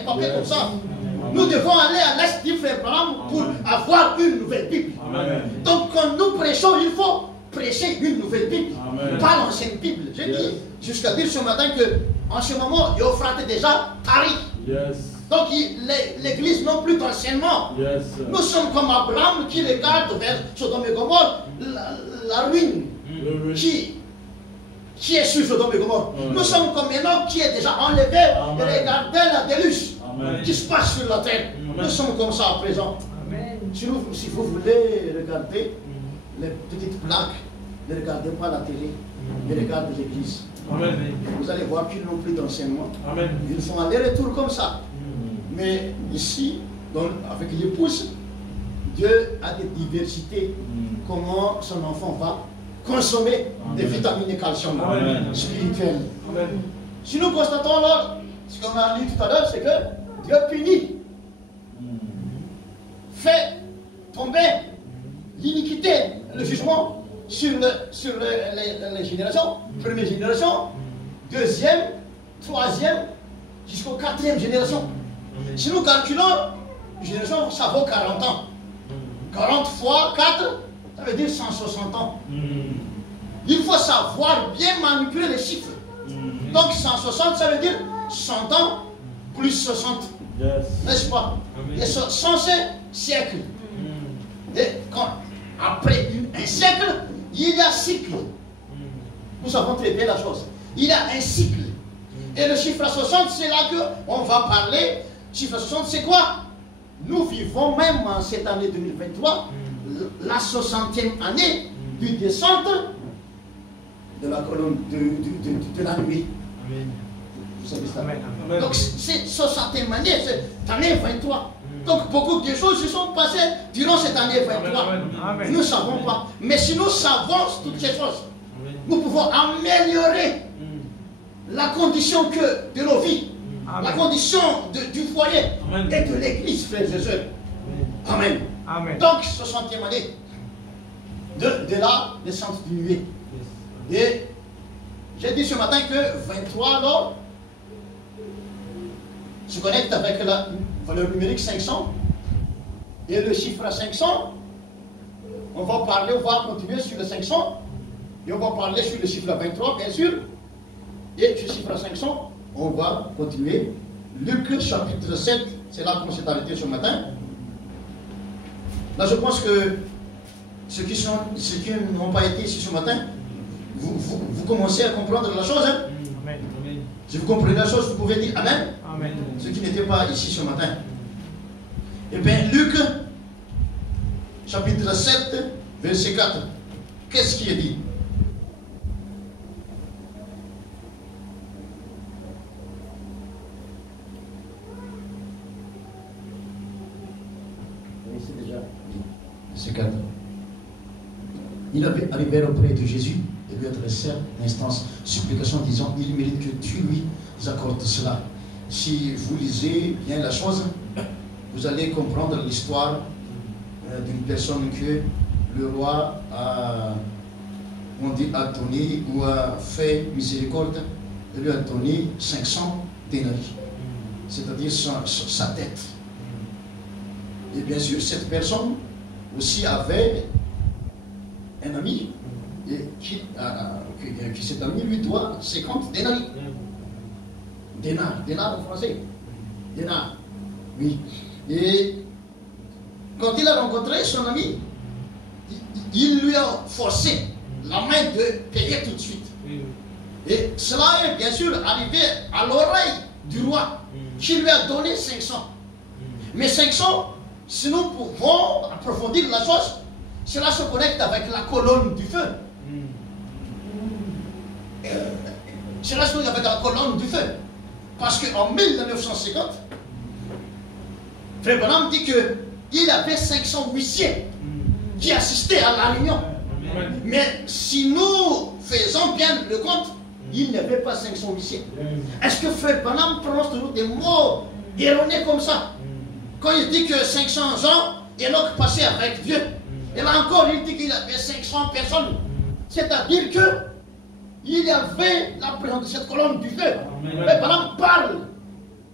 Nous devons aller à l'Est du frère Branham pour avoir une nouvelle Bible. Amen. Donc quand nous prêchons, il faut prêcher une nouvelle Bible. Amen. Pas l'ancienne Bible. J'ai dit jusqu'à dire ce matin que en ce moment, Yophrates déjà Tari. Yes. Donc l'église non plus d'enseignement. Yes. Nous sommes comme Abraham qui regarde vers Sodome et Gomorre, la ruine qui est sur Sodome et Gomorre. Nous sommes comme Enoch qui est déjà enlevé et regardez la déluge qui se passe sur la terre. Nous sommes comme ça à présent. Si vous voulez regarder les petites plaques, ne regardez pas la télé, mais regardez l'église. Vous allez voir qu'ils n'ont plus d'enseignement. Ils font aller-retour comme ça. Mais ici, avec l'épouse, Dieu a des diversités. Comment son enfant va consommer des vitamines et calcium spirituels. Si nous constatons alors, ce qu'on a lu tout à l'heure, c'est que Dieu punit, fait tomber l'iniquité, le jugement sur les générations, première génération, deuxième, troisième, jusqu'aux quatrième génération. Si nous calculons, une génération, ça vaut 40 ans. 40 fois 4, ça veut dire 160 ans. Il faut savoir bien manipuler les chiffres. Donc 160, ça veut dire 100 ans plus 60. N'est-ce pas? Et 105 siècles. Et après un siècle, il y a cycle. Nous savons très bien la chose. Il y a un cycle. Et le chiffre 60, c'est là qu'on va parler. Chiffre 60, c'est quoi? Nous vivons même en cette année 2023, la 60e année du descente de la colonne de la nuit. Vous savez ça? Donc c'est 60e année, cette année 23. Donc beaucoup de choses se sont passées durant cette année 23. Nous ne savons pas. Mais si nous savons toutes ces choses, nous pouvons améliorer la condition de nos vies. La condition du foyer et de l'église, frères et sœurs. Amen. Donc, 60e année de la descente du nuée. Et j'ai dit ce matin que 23, alors, se connecte avec la valeur numérique 500 et le chiffre 500. On va continuer sur le 500 et on va parler sur le chiffre 23, bien sûr. Et ce chiffre 500, on va continuer Luc chapitre 7, c'est là qu'on s'est arrêté ce matin. Là, je pense que ceux qui n'ont pas été ici ce matin, vous commencez à comprendre la chose. Hein? Amen. Si vous comprenez la chose, vous pouvez dire Amen. Amen. Ceux qui n'étaient pas ici ce matin. Eh bien, Luc, chapitre 7, verset 4. Qu'est-ce qui est dit? Oui, c'est déjà dit. Verset 4. Ils arrivèrent auprès de Jésus et lui adressèrent l'instance supplication disant, il mérite que tu lui accordes cela. Si vous lisez bien la chose, vous allez comprendre l'histoire d'une personne que le roi a donné ou a fait miséricorde et lui a donné 500 dénarii, c'est-à-dire sa tête. Et bien sûr, cette personne aussi avait un ami et qui cet ami lui doit 50 dénarii. Dénar en français. Dénar. Oui. Et quand il a rencontré son ami, il lui a forcé la main de payer tout de suite. Et cela est bien sûr arrivé à l'oreille du roi qui lui a donné 500. Mais 500, si nous pouvons approfondir la chose, cela se connecte avec la colonne du feu. Cela se connecte avec la colonne du feu. Parce qu'en 1950, Frère Branham dit qu'il avait 500 huissiers qui assistaient à la réunion. Mais si nous faisons bien le compte, il n'y avait pas 500 huissiers. Est-ce que Frère Branham prononce toujours des mots erronés comme ça? Quand il dit que 500 ans, Enoch passait avec Dieu. Et là encore, il dit qu'il avait 500 personnes. C'est-à-dire que il y avait la présence de cette colonne du feu. Mais Branham parle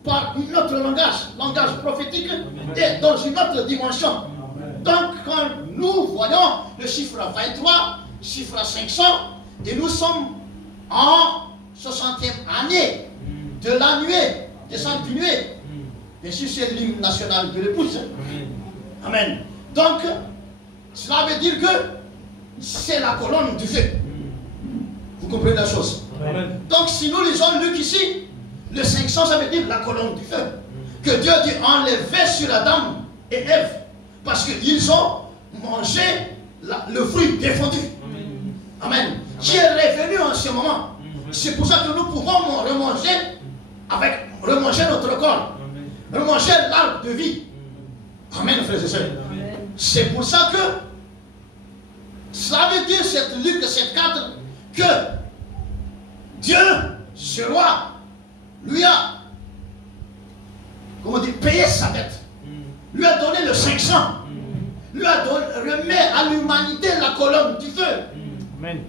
par un autre langage prophétique et dans une autre dimension. Donc, quand nous voyons le chiffre 23, chiffre 500, et nous sommes en 60e année de la nuée, des saintes nuées. Bien sûr, c'est l'hymne national de l'épouse. Amen. Donc, cela veut dire que c'est la colonne du feu. Vous comprenez la chose? Amen. Donc, si nous lisons Luc ici, le 500, ça veut dire la colonne du feu. Que Dieu dit enlever sur Adam et Ève. Parce qu'ils ont mangé le fruit défendu. Amen. Amen. Qui est revenu en ce moment. C'est pour ça que nous pouvons remanger notre corps. Remanger l'arbre de vie. Amen, frères et sœurs. C'est pour ça que ça veut dire, cette Luc 7,4, que Dieu, ce roi, lui a, comment dire, payé sa dette. Lui a donné le 500. Lui a remis à l'humanité la colonne du feu. Amen.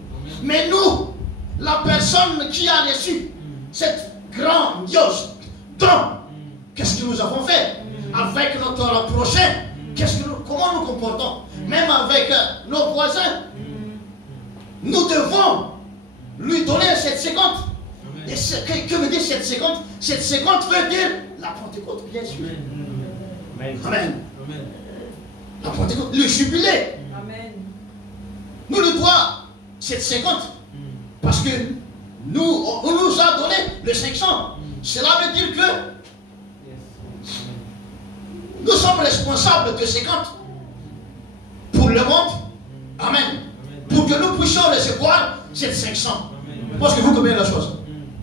Mais nous, la personne qui a reçu cette grandiose don, qu'est-ce que nous avons fait avec notre prochain? Comment nous comportons? Même avec nos voisins, nous devons lui donner 750. Et que veut dire 750? 750 veut dire la Pentecôte, bien sûr. Amen. Amen. La Pentecôte, le jubilé. Amen. Nous le doit 750 parce que on nous a donné le 500. Cela veut dire que nous sommes responsables de 50 pour le monde. Amen. Pour que nous puissions recevoir cette 500. Parce que vous comprenez la chose.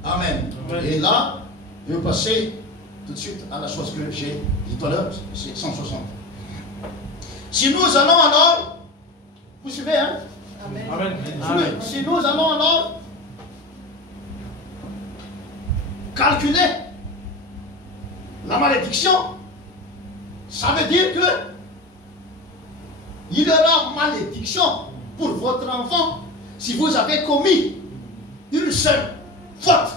Amen. Et là, je vais passer tout de suite à la chose que j'ai dit tout à l'heure, c'est 160. Si nous allons alors, vous suivez, hein? Amen. Amen. Si nous allons alors calculer la malédiction, ça veut dire que il y aura malédiction pour votre enfant si vous avez commis une seule faute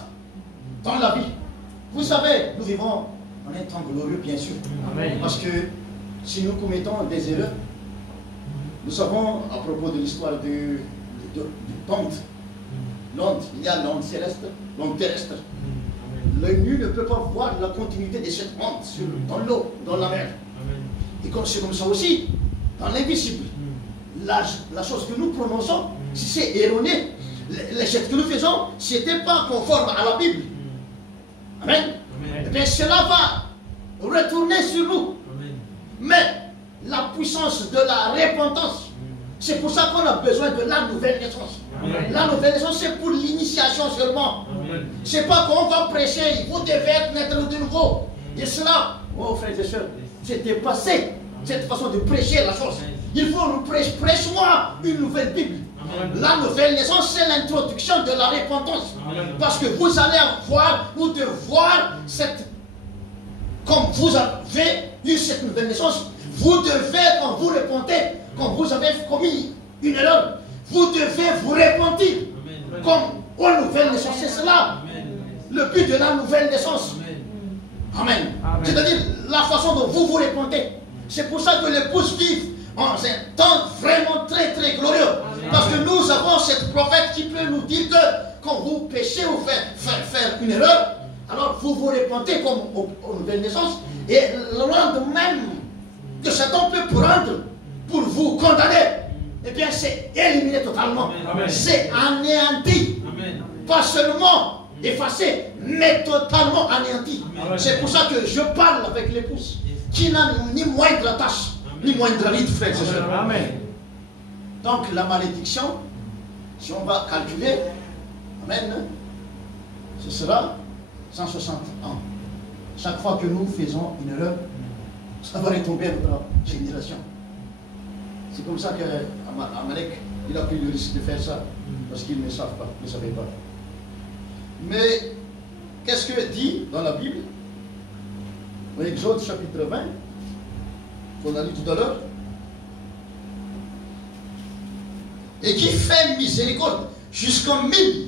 dans la vie. Vous savez, nous vivons en un temps glorieux, bien sûr. Amen. Parce que si nous commettons des erreurs, nous savons à propos de l'histoire du l'onde. L'onde, il y a l'onde céleste, l'onde terrestre. l'œil nu ne peut pas voir la continuité de cette monde dans l'eau, dans la mer. Et c'est comme ça aussi, dans l'invisible. La chose que nous prononçons, si c'est erroné, les gestes que nous faisons, ce n'était pas conforme à la Bible. Amen. Et bien cela va retourner sur nous. Mais la puissance de la repentance, c'est pour ça qu'on a besoin de la nouvelle naissance. La nouvelle naissance, c'est pour l'initiation seulement. C'est pas qu'on va prêcher, vous devez être naître de nouveau. Et cela, oh frères et sœurs, c'était passé, cette façon de prêcher la chose. Il faut nous prêche-moi une nouvelle Bible. La nouvelle naissance, c'est l'introduction de la repentance. Parce que vous allez avoir ou devoir cette... Comme vous avez eu cette nouvelle naissance, vous devez, quand vous repentez, quand vous avez commis une erreur, vous devez vous repentir. Comme aux nouvelles naissances, c'est cela. Le but de la nouvelle naissance. Amen. C'est-à-dire la façon dont vous vous repentez. C'est pour ça que l'épouse vive en un temps vraiment très très glorieux. Parce que nous avons cette prophète qui peut nous dire que quand vous péchez ou faire une erreur, alors vous vous repentez comme aux nouvelles naissances. Et le lendemain que Satan peut prendre pour vous condamner, eh bien c'est éliminé totalement. C'est anéanti. Pas seulement effacé, mais totalement anéanti. C'est pour ça que je parle avec l'épouse, qui n'a ni moindre tâche, ni moindre rite, frères et sœurs. Donc la malédiction, si on va calculer, amen, ce sera 160 ans. Chaque fois que nous faisons une erreur, ça va retomber dans la génération. C'est comme ça qu'Amalek, il a pris le risque de faire ça, parce qu'il ne savait pas, ne savait pas. Mais qu'est-ce que dit dans la Bible? Dans Exode chapitre 20, qu'on a lu tout à l'heure. Et qui fait miséricorde jusqu'en 1000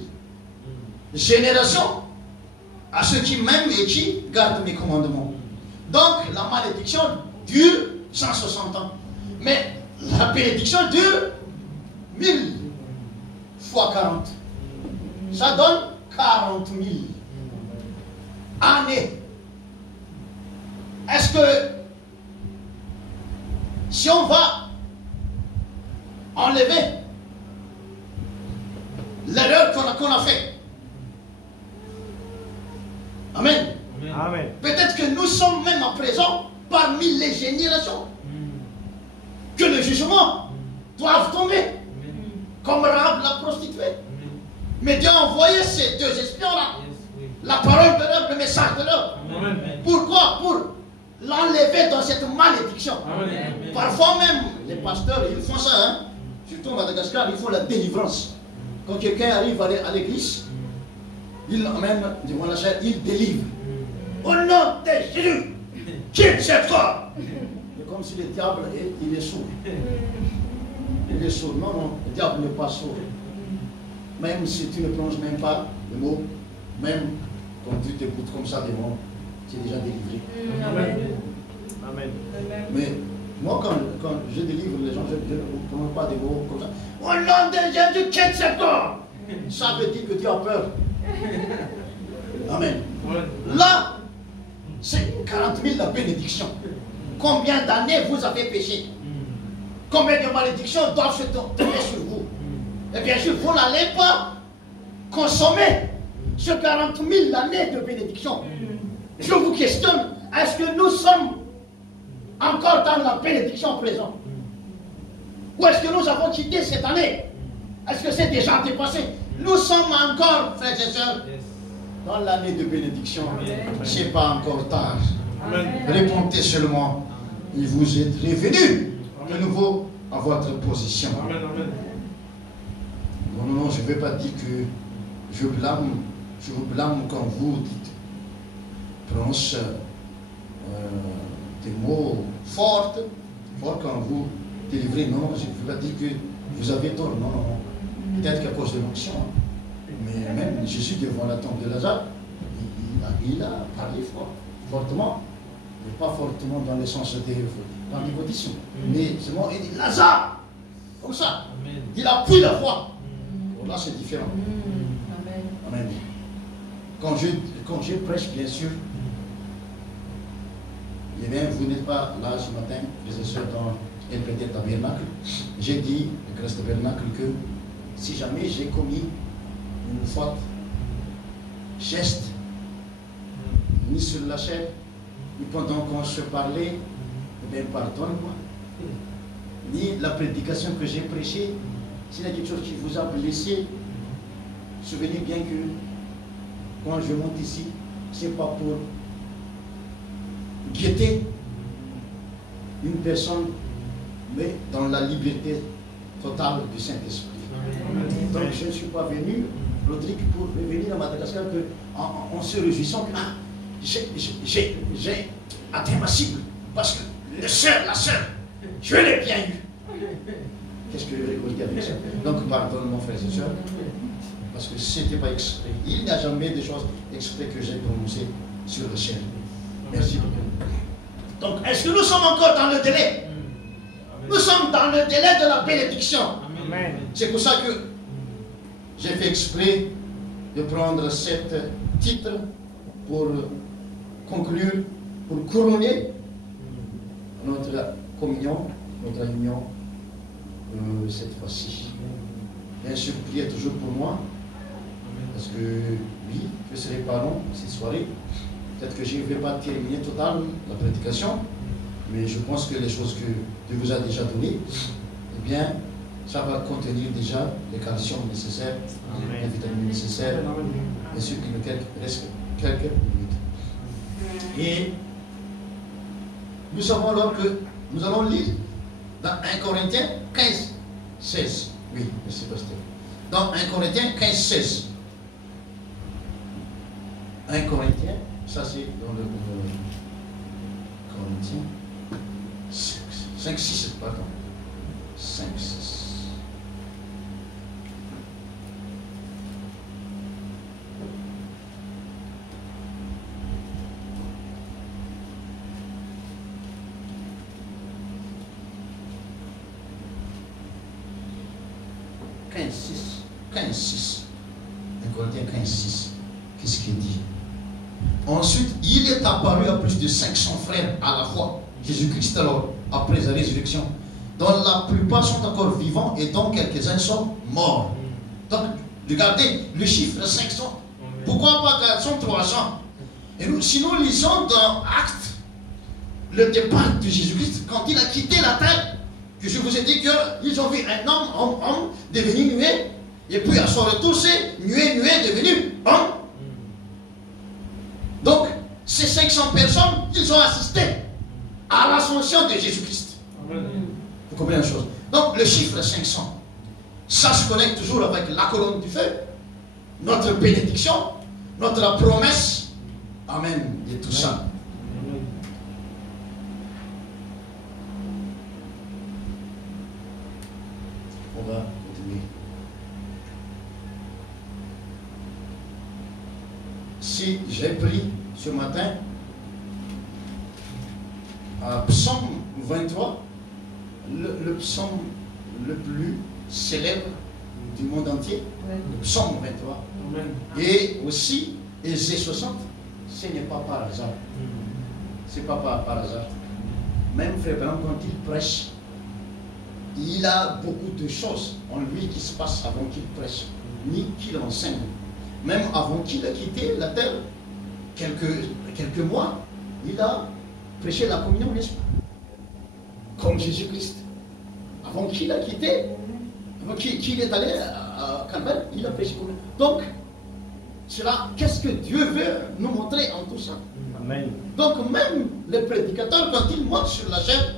générations à ceux qui m'aiment et qui gardent mes commandements. Donc la malédiction dure 160 ans. Mais la bénédiction dure 1000 fois 40. Ça donne 40 000 années. Est-ce que si on va enlever l'erreur qu'on a fait, amen. Peut-être que nous sommes même à présent parmi les générations que le jugement doit tomber, comme Rahab la prostituée. Mais Dieu a envoyé ces deux espions-là, la parole de l'heure, le message de l'heure. Pourquoi? Pour l'enlever dans cette malédiction. Parfois même, les pasteurs, ils font ça, hein? Surtout au Madagascar, ils font la délivrance. Quand quelqu'un arrive à l'église, il emmène devant la chair, il délivre. Au nom de Jésus, quitte cette foi. C'est comme si le diable, il est sourd. Il est sourd. Non, non, le diable n'est pas sourd. Même si tu ne prononces même pas le mot, même quand tu t'écoutes comme ça devant, tu es déjà délivré. Amen. Mais moi, quand je délivre les gens, je ne prononce pas des mots comme ça. Au nom de Jésus, quitte cette foi. Ça veut dire que tu as peur. Amen. Là, c'est 40 000 la bénédiction. Combien d'années vous avez péché? Combien de malédictions doivent se tomber sur vous? Et bien sûr, vous n'allez pas consommer ce 40 000 années de bénédiction. Je vous questionne, est-ce que nous sommes encore dans la bénédiction présente? Ou est-ce que nous avons quitté cette année? Est-ce que c'est déjà dépassé? Nous sommes encore, frères et sœurs, dans l'année de bénédiction. Ce n'est pas encore tard. Répondez seulement, et vous êtes revenus de nouveau à votre position. Non, non, non, je ne vais pas dire que je vous blâme quand vous dites, prononce des mots forts quand vous délivrez. Non, je ne veux pas dire que vous avez tort. Non, non. Peut-être qu'à cause de l'onction. Mais même Jésus devant la tombe de Lazare, il a parlé fortement. Mais pas fortement dans le sens de l'antipotisme. Mais seulement il dit Lazare, comme ça. Il appuie la voix. Bon, là c'est différent. Amen. quand je prêche, bien sûr, eh bien, vous n'êtes pas là ce matin, frères et sœurs, dans interpréter le tabernacle. J'ai dit, grâce au tabernacle, que si jamais j'ai commis une faute, geste, ni sur la chair, ni pendant qu'on se parlait, eh bien, pardonne-moi. Ni la prédication que j'ai prêchée, s'il y a quelque chose qui vous a blessé, souvenez bien que quand je monte ici, ce n'est pas pour guetter une personne, mais dans la liberté totale du Saint-Esprit. Donc je ne suis pas venu, Rodrigue, pour venir à Madagascar en se réjouissant que j'ai atteint ma cible. Parce que la sœur, je l'ai bien eu. Qu'est-ce que je veux dire avec ça? Donc pardonne mon frère et soeur, parce que ce n'était pas exprès. Il n'y a jamais de choses exprès que j'ai prononcées sur la chair. Merci beaucoup. Donc, est-ce que nous sommes encore dans le délai? Nous sommes dans le délai de la bénédiction. C'est pour ça que j'ai fait exprès de prendre cet titre pour conclure, pour couronner notre communion, notre union cette fois-ci. Bien sûr, priez toujours pour moi, parce que oui, je ne serai pas long cette soirée. Peut-être que je ne vais pas terminer totalement la prédication, mais je pense que les choses que Dieu vous a déjà données, eh bien, ça va contenir déjà les calciums nécessaires, les vitamines nécessaires, et sûr qu'il nous reste quelques minutes. Et nous savons alors que nous allons lire dans 1 Corinthiens 15, 16. Oui, merci Pasteur. Dans 1 Corinthiens 15, 16. 1 Corinthiens, ça c'est dans le Corinthiens 5, 6, pardon. 5, 6. Corinthiens 15, 6. Qu'est-ce qu'il dit? Ensuite, il est apparu à plus de 500 frères à la fois. Jésus-Christ alors, après sa résurrection, dont la plupart sont encore vivants et dont quelques-uns sont morts. Donc, regardez le chiffre 500. Pourquoi pas 400, 300? Et nous, si nous lisons dans Actes, le départ de Jésus-Christ, quand il a quitté la terre, que je vous ai dit qu'ils ont vu un homme devenir muet, et puis à son retour, c'est muet devenu homme. Donc, ces 500 personnes, ils ont assisté à l'ascension de Jésus-Christ. Vous comprenez la chose? Donc, le chiffre 500, ça se connecte toujours avec la colonne du feu, notre bénédiction, notre promesse. Amen. Et tout ça. On va continuer. Si j'ai pris ce matin psaume 23, le psaume le plus célèbre du monde entier, le psaume 23, et aussi Ésée 60, ce n'est pas par hasard. Ce n'est pas par hasard. Même Frère Branham, quand il prêche, il a beaucoup de choses en lui qui se passent avant qu'il prêche, ni qu'il enseigne. Même avant qu'il ait quitté la terre, quelques mois, il a prêché la communion, n'est-ce pas? Comme Jésus-Christ. Avant qu'il ait quitté, avant qu'il est allé à Calvaire, il a prêché la communion. Donc, cela, qu'est-ce que Dieu veut nous montrer en tout ça? Amen. Donc, même les prédicateurs, quand ils montent sur la chair,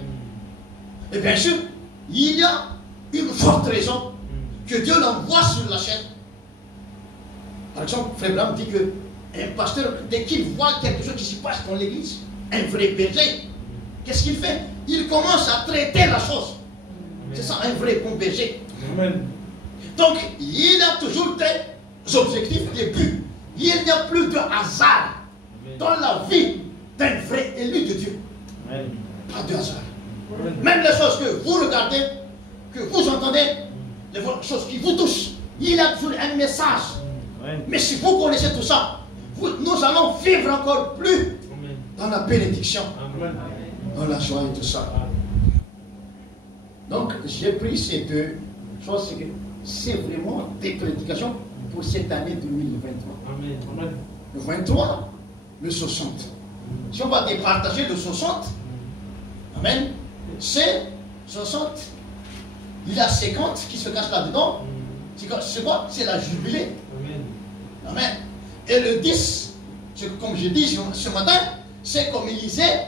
et bien sûr, il y a une forte raison que Dieu l'envoie sur la chair. Par exemple, Frère Branham dit qu'un pasteur, dès qu'il voit quelque chose qui se passe dans l'église, un vrai berger, qu'est-ce qu'il fait? Il commence à traiter la chose. C'est ça, un vrai bon berger. Amen. Donc, il a toujours des objectifs, des buts. Il n'y a plus de hasard dans la vie d'un vrai élu de Dieu. Amen. Pas de hasard. Amen. Même les choses que vous regardez, que vous entendez, les choses qui vous touchent, il y a toujours un message. Mais si vous connaissez tout ça, nous allons vivre encore plus dans la bénédiction, dans la joie et tout ça. Donc, j'ai pris ces deux choses, c'est vraiment des prédications pour cette année 2023. Le 23, le 60. Si on va départager le 60, amen, c'est 60. Il y a 50 qui se cachent là-dedans. C'est quoi? C'est la jubilée. Amen. Et le 10, comme je dis ce matin, c'est comme il disait,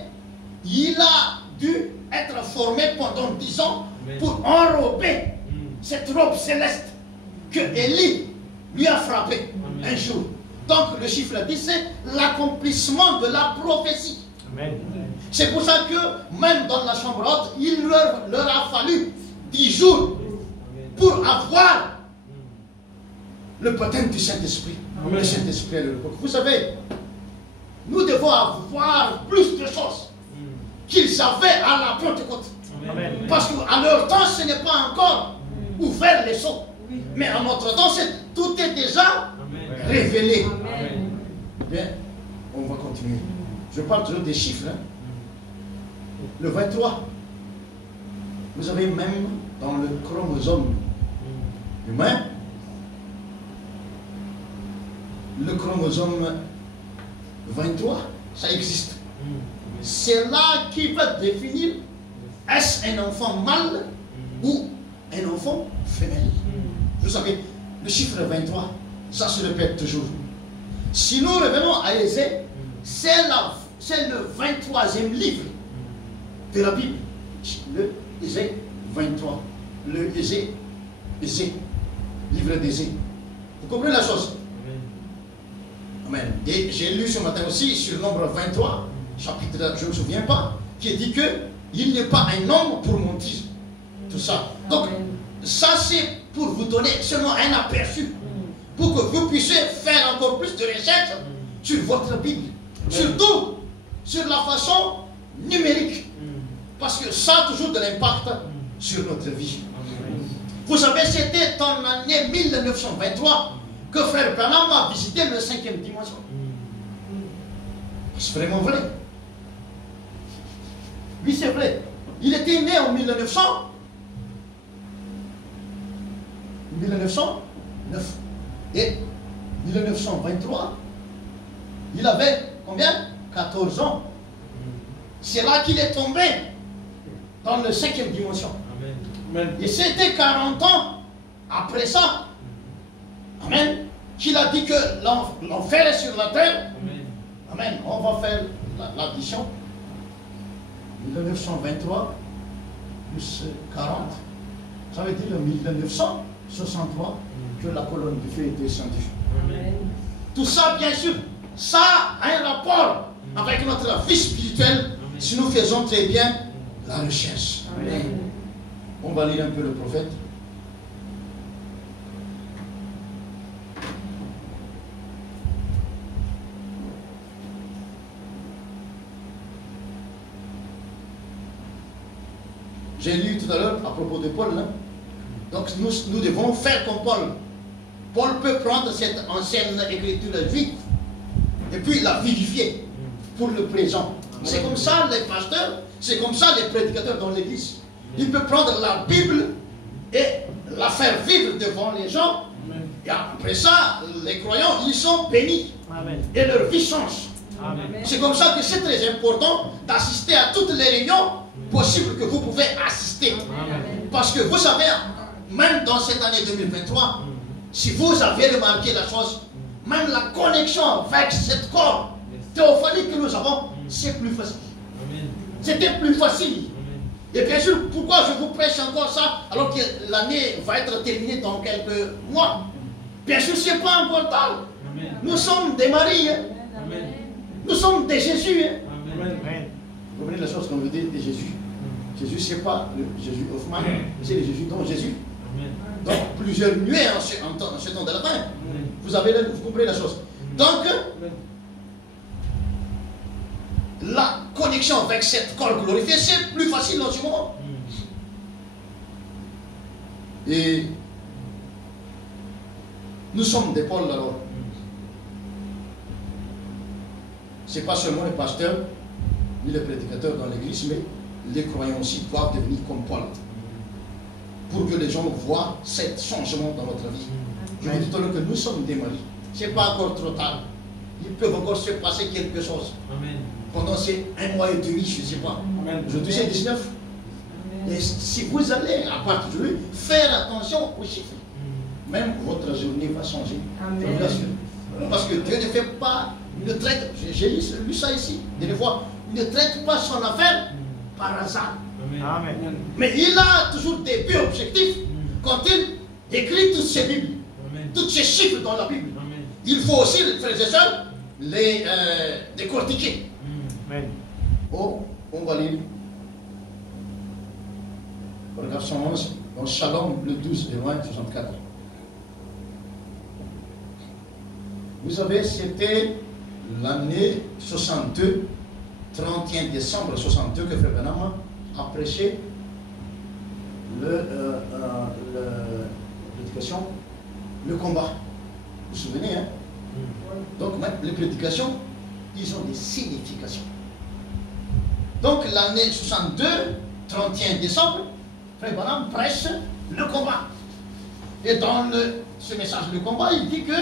il a dû être formé pendant 10 ans pour enrober cette robe céleste que Élie lui a frappé un jour. Donc le chiffre 10, c'est l'accomplissement de la prophétie. C'est pour ça que même dans la chambre haute, il leur a fallu 10 jours pour avoir le baptême du Saint-Esprit. Le Saint-Esprit est le repos. Vous savez, nous devons avoir plus de choses qu'ils avaient à la Pentecôte. Parce qu'à leur temps, ce n'est pas encore ouvert les sceaux. Mais à notre temps, tout est déjà révélé. Bien, on va continuer. Je parle toujours des chiffres. Hein. Le 23, vous avez même dans le chromosome humain, le chromosome 23, ça existe. C'est là qui va définir est-ce un enfant mâle ou un enfant femelle. Vous savez, le chiffre 23, ça se répète toujours. Si nous revenons à Ésée, c'est le 23e livre de la Bible. Le Ésée 23. Le Ésée, livre d'Ésée. Vous comprenez la chose? Amen. Et j'ai lu ce matin aussi sur Nombre 23, chapitre, je ne me souviens pas, qui dit que il n'est pas un homme pour mentir. Tout ça. Donc, ça c'est pour vous donner seulement un aperçu. Pour que vous puissiez faire encore plus de recherches sur votre Bible. Surtout sur la façon numérique. Parce que ça a toujours de l'impact sur notre vie. Vous savez, c'était en l'année 1923 que Frère Branham a visité le 5e dimension. C'est vraiment vrai. Oui, c'est vrai. Il était né en 1909. Et 1923, il avait combien? 14 ans. C'est là qu'il est tombé dans le 5e dimension. Amen. Et c'était 40 ans après ça, amen, qu'il a dit que l'enfer est sur la terre. Amen. Amen. On va faire l'addition. 1923 plus 40. Ça veut dire 1963 que la colonne du feu est descendue. Amen. Tout ça, bien sûr, ça a un rapport avec notre vie spirituelle si nous faisons très bien la recherche. Amen. On va lire un peu le prophète. J'ai lu tout à l'heure à propos de Paul. Hein? Donc nous devons faire comme Paul. Paul peut prendre cette ancienne écriture juive et puis la vivifier pour le présent. C'est comme ça les pasteurs, c'est comme ça les prédicateurs dans l'église. Il peut prendre la Bible et la faire vivre devant les gens. Et après ça, les croyants, ils sont bénis. Amen. Et leur vie change. C'est comme ça que c'est très important d'assister à toutes les réunions possibles que vous pouvez assister. Amen. Parce que vous savez, même dans cette année 2023, si vous avez remarqué la chose, même la connexion avec cette corps théophanique que nous avons, c'est plus facile. C'était plus facile. Et bien sûr, pourquoi je vous prêche encore ça alors que l'année va être terminée dans quelques mois? Bien sûr, ce n'est pas encore tard. Nous sommes des Marie. Hein? Nous sommes des Jésus. Hein? Vous comprenez la chose qu'on veut dire de Jésus? Jésus, ce n'est pas le Jésus Hoffman, c'est le Jésus dont Jésus. Donc, plusieurs nuées en ce temps de la fin. Vous comprenez la chose? Donc, la connexion avec cette corps glorifié, c'est plus facile en ce moment. Et nous sommes des Paul alors. ce n'est pas seulement les pasteurs, ni les prédicateurs dans l'église, mais les croyants aussi doivent devenir comme Paul. Pour que les gens voient ce changement dans notre vie. Je vous dis tout à l'heure que nous sommes des maris. Ce n'est pas encore trop tard. Il peut encore se passer quelque chose. Amen. Pendant ces 1 mois et demi, je ne sais pas. Aujourd'hui c'est 19. Et si vous allez, à partir de lui, faire attention aux chiffres, même votre journée va changer. Je vous l'assure. Parce que Dieu ne fait pas, ne traite, j'ai lu ça ici, des fois, il ne traite pas son affaire par hasard. Amen. Mais il a toujours des buts objectifs quand il écrit toutes ces Bibles, tous ces chiffres dans la Bible. Il faut aussi, frères et sœurs, les décortiquer. Oh, on va lire. Paragraphe 111, dans Shalom, le 12 et loin, 64. Vous savez, c'était l'année 62, 31 décembre 62, que Frère Branham a prêché prédication, le combat. Vous vous souvenez, hein? Donc, même les prédications, ils ont des significations. Donc, l'année 62, 31 décembre, Frère Branham prêche le combat. Et dans ce message de combat, il dit que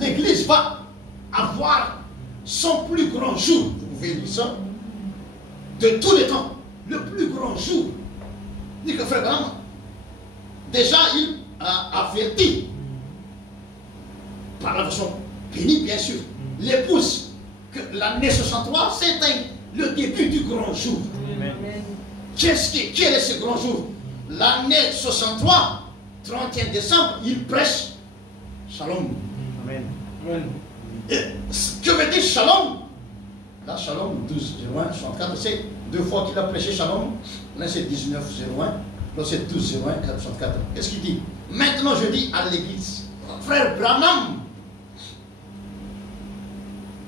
l'Église va avoir son plus grand jour. Vous pouvez lire ça. De tous les temps. Le plus grand jour. Il dit que Frère Branham, déjà, il a averti, par la façon bénie, bien sûr, l'épouse, que l'année 63, c'était le début du grand jour. Quel est ce grand jour? L'année 63, 31 décembre, il prêche Shalom. Amen. Et que veut dire Shalom? Là, Shalom, 12, 01, 64, c'est 2 fois qu'il a prêché Shalom. Là, c'est 19, 01. Là, c'est 12, 01, 64. Qu'est-ce qu'il dit? Maintenant, je dis à l'église, Frère Branham,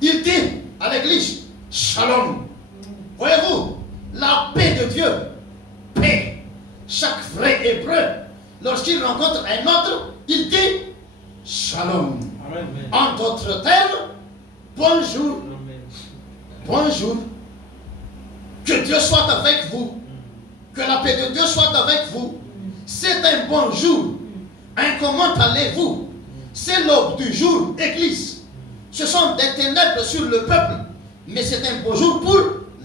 il dit à l'église, Shalom. Voyez-vous, la paix de Dieu, paix. Chaque vrai hébreu, lorsqu'il rencontre un autre, il dit Shalom. Amen. En d'autres termes, bonjour. Amen. Bonjour. Que Dieu soit avec vous. Que la paix de Dieu soit avec vous. C'est un bon jour. Un comment allez-vous? C'est l'aube du jour, Église. Ce sont des ténèbres sur le peuple. Mais c'est un beau jour pour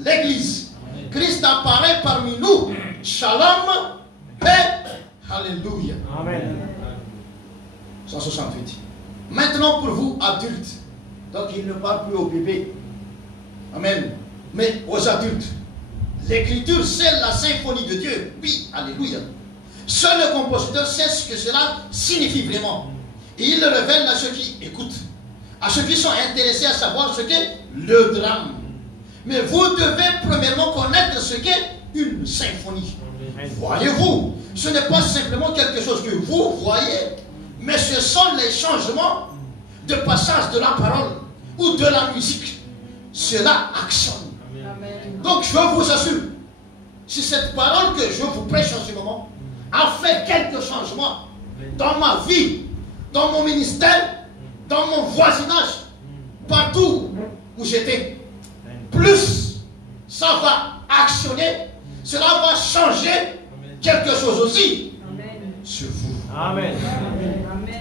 l'Église. Christ apparaît parmi nous. Shalom, paix, alléluia. Amen. 168. Maintenant pour vous, adultes. Donc il ne parle plus aux bébés. Amen. Mais aux adultes. L'écriture, c'est la symphonie de Dieu. Oui, alléluia. Seul le compositeur sait ce que cela signifie vraiment. Et il le révèle à ceux qui écoutent. À ceux qui sont intéressés à savoir ce qu'est le drame. Mais vous devez premièrement connaître ce qu'est une symphonie. Voyez-vous, ce n'est pas simplement quelque chose que vous voyez, mais ce sont les changements de passage de la parole ou de la musique. Cela actionne. Donc je vous assure, si cette parole que je vous prêche en ce moment a fait quelques changements dans ma vie, dans mon ministère, dans mon voisinage, partout où j'étais, plus ça va actionner, cela va changer quelque chose aussi sur vous. Amen.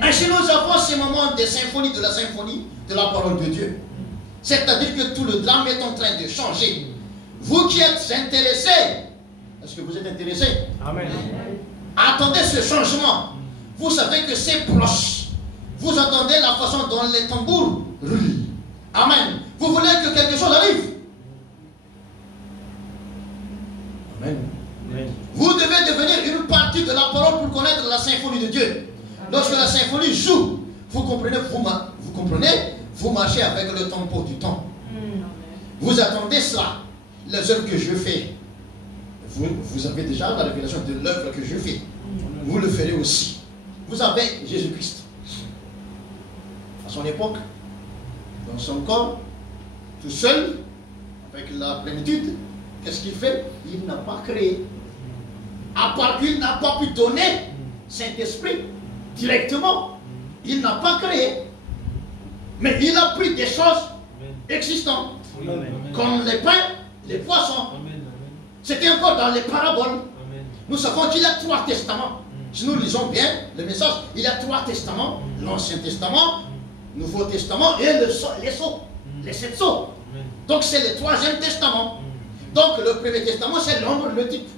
Ainsi nous avons ces moments de symphonie, de la symphonie de la parole de Dieu. C'est-à-dire que tout le drame est en train de changer. Vous qui êtes intéressés, est-ce que vous êtes intéressés? Amen. Attendez ce changement. Vous savez que c'est proche. Vous entendez la façon dont les tambours roulent. Amen. Vous voulez que quelque chose arrive? Amen. Amen. Vous devez devenir une partie de la parole pour connaître la symphonie de Dieu. Lorsque la symphonie joue, vous comprenez, vous marchez avec le tempo du temps. Vous attendez cela. Les œuvres que je fais, vous avez déjà la révélation de l'œuvre que je fais. Vous le ferez aussi. Vous avez Jésus-Christ. À son époque, dans son corps, tout seul, avec la plénitude, qu'est-ce qu'il fait? Il n'a pas créé. À part qu'il n'a pas pu donner Saint-Esprit directement, il n'a pas créé. Mais il a pris des choses existantes, comme les pains, les poissons. C'était encore dans les paraboles. Nous savons qu'il y a 3 testaments. Si nous lisons bien le message, il y a 3 testaments. L'Ancien Testament, Nouveau Testament et les sceaux, les 7 sceaux. Donc c'est le 3e testament. Donc le premier testament c'est l'ombre, le type.